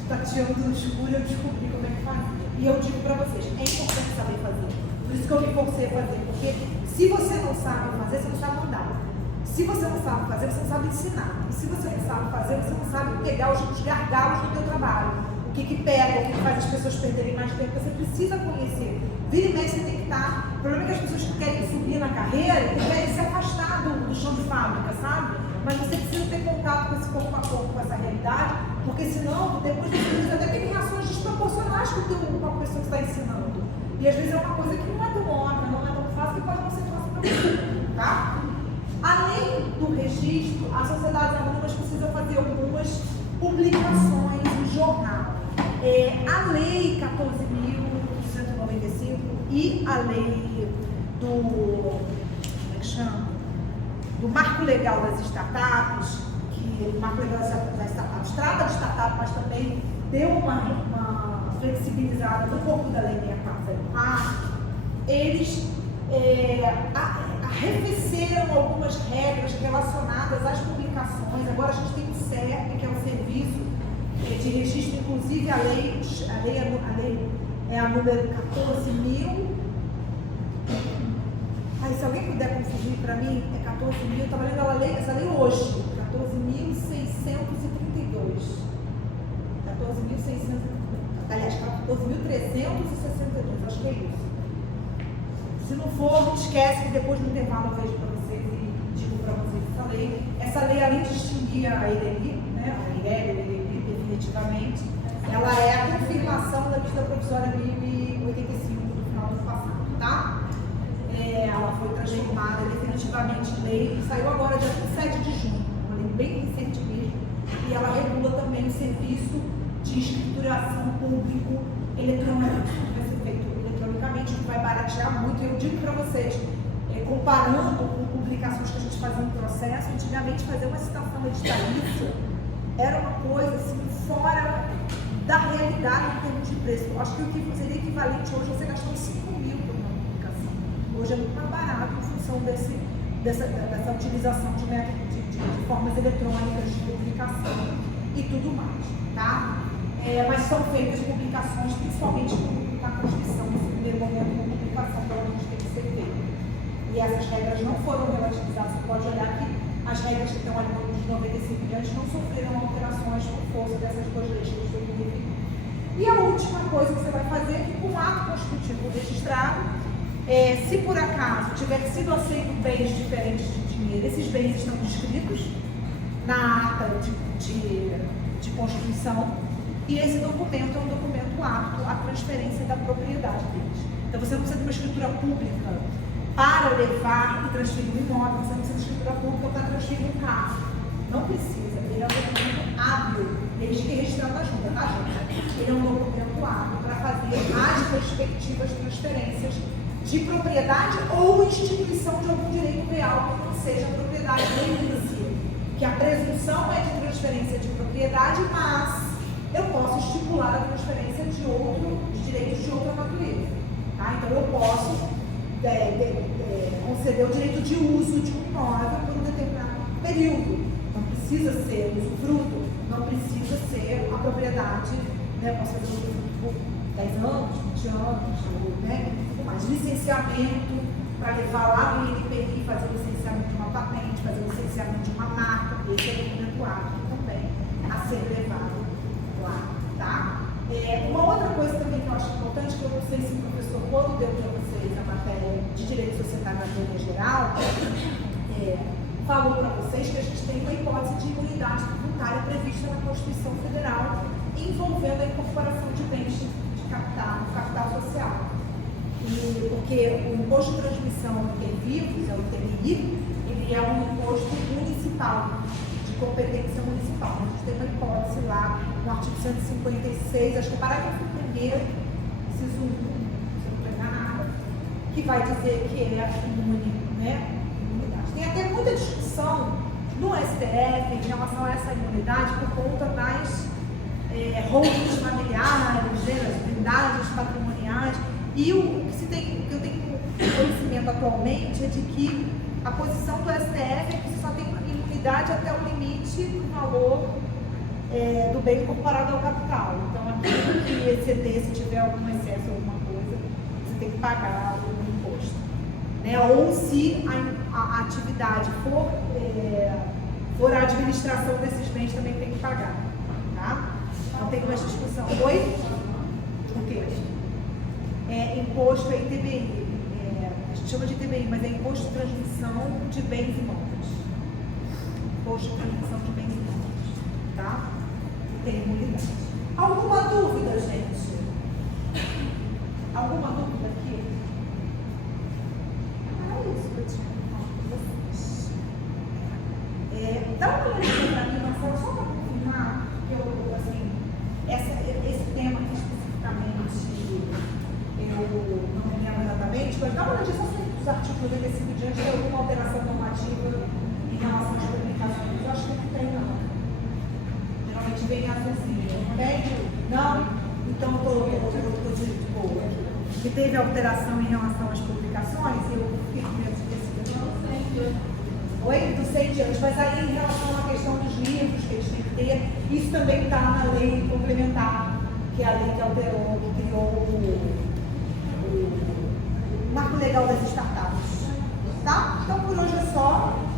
tateando no escuro, eu descobri como é que fazia. E eu digo para vocês, é importante saber fazer. Por isso que eu me forcei a fazer, porque se você não sabe fazer, você não sabe mandar. Se você não sabe fazer, você não sabe ensinar. E se você não sabe fazer, você não sabe pegar os gargalos do teu trabalho. O que pega, o que faz as pessoas perderem mais tempo, você precisa conhecer. Vira e mexe, você tem que estar. O problema é que as pessoas querem subir na carreira e querem se afastar do chão de fábrica, sabe? Mas você precisa ter contato com esse corpo a corpo, com essa realidade, porque senão, depois você até tem reações desproporcionais com a pessoa que está ensinando. E às vezes é uma coisa que não é tão óbvia, não é tão fácil, e pode não ser fácil para você, tá? Além do registro, a Sociedade Anônimas precisa fazer algumas publicações em jornal. A Lei 14.195 e a Lei do Marco Legal das Startups, que o Marco Legal das Startups trata de startup, mas também deu uma flexibilizada no corpo da Lei 6404, eles arrefeceram algumas regras relacionadas às publicações. Agora a gente tem o SERP, que é o Serviço de Registro inclusive a lei é a número 14.000. Aí, se alguém puder conferir para mim, é 14.000, eu estava lendo essa lei hoje, 14.632. 14.600, aliás, 14.362, acho que é isso. Se não for, esquece que depois no intervalo eu vejo para vocês e digo para vocês essa lei. Essa lei, além de extinguir a ELEI, né, a IEL, definitivamente, ela é a confirmação da medida provisória 1085 do final do ano passado, tá? Ela foi transformada definitivamente em lei e saiu agora dia 7 de junho, uma lei bem recente mesmo, e ela regula também o serviço de escrituração público eletrônico, que vai ser feito eletronicamente, que vai baratear muito. Eu digo para vocês, comparando com publicações que a gente fazia no processo, antigamente fazer uma citação editalícia era uma coisa assim, fora da realidade em termos de preço. Eu acho que o que seria equivalente hoje você gastar 5.000 por uma publicação. Hoje é muito mais barato em função dessa utilização de métodos de formas eletrônicas de publicação e tudo mais, tá? Mas são feitas publicações, principalmente na Constituição, nesse primeiro momento, uma publicação provavelmente tem que ser feita. E essas regras não foram relativizadas. Você pode olhar que as regras que estão ali no de 95 diante não sofreram alterações por força dessas duas leis que eu estou referindo. E a última coisa que você vai fazer é que, com o ato constitutivo registrado, se por acaso tiver sido aceito bens diferentes de dinheiro, esses bens estão descritos na ata de constituição, e esse documento é um documento apto à transferência da propriedade deles. Então você não precisa de uma escritura pública para levar e transferir um imóvel, você não precisa de escritura pública para transferir um carro. Não precisa, ele é um documento hábil, desde que registrado na junta, tá, gente? Ele é um documento hábil para fazer as respectivas transferências de propriedade ou instituição de algum direito real que não seja propriedade leniência, que a presunção é de transferência de propriedade, mas eu posso estipular a transferência de direitos de outra natureza, tá? Então eu posso conceder o direito de uso de um imóvel por um determinado período. Não precisa ser usufruto, não precisa ser a propriedade, né? Posso fazer usufruto por 10 anos, 20 anos, né? Tudo mais. Licenciamento, para levar lá no INPI, fazer o licenciamento de uma patente, fazer o licenciamento de uma marca, esse é o documento apto também a ser levado lá, tá? Uma outra coisa também que eu acho importante, que eu não sei se o professor, quando deu para vocês a matéria de direito societário na teoria geral, falou para vocês que a gente tem uma hipótese de imunidade tributária prevista na Constituição Federal, envolvendo a incorporação de bens de capital social. Porque o imposto de transmissão de bens vivos, é o ITBI, ele é um imposto municipal, de competência municipal. A gente tem uma hipótese lá no artigo 156, acho que é o parágrafo 1º, inciso 1, se eu não estou enganada, que vai dizer que é imune, né? Imunidade. Tem até muita discussão no STF em relação a essa imunidade por conta das roubos familiares, das blindagens patrimoniais. E o que eu tenho conhecimento atualmente é de que a posição do STF é que você só tem imunidade até o limite do valor do bem incorporado ao capital. Então, aquilo que exceder, se tiver algum excesso ou alguma coisa, você tem que pagar o imposto, né? Ou se a atividade for a administração desses bens, também tem que pagar, tá? Então, tem mais discussão. Oi? O quê? Imposto é ITBI. A gente chama de ITBI, mas é Imposto de Transmissão de Bens Imóveis. Imposto de Transmissão de Bens Imóveis, tá? Tem imunidade. Alguma dúvida, gente? Alguma dúvida aqui? Era isso que eu tinha que falar com vocês. Dá uma olhadinha para mim, Marcelo, só para confirmar que esse tema aqui especificamente eu não me lembro exatamente, mas dá uma olhadinha só os artigos 95 diante de alguma alteração normativa em relação às publicações. Eu acho que não tem, não. Geralmente vem azulzinho, não tem? Não? Então eu estou de boa. Se teve alteração em relação às publicações, eu fico dentro desse. Oi? Do 100 anos. Mas aí em relação à questão dos livros que eles têm que CLT. Isso também está na lei complementar, que é a lei que alterou, que criou o marco legal das startups. Tá? Então por hoje é só.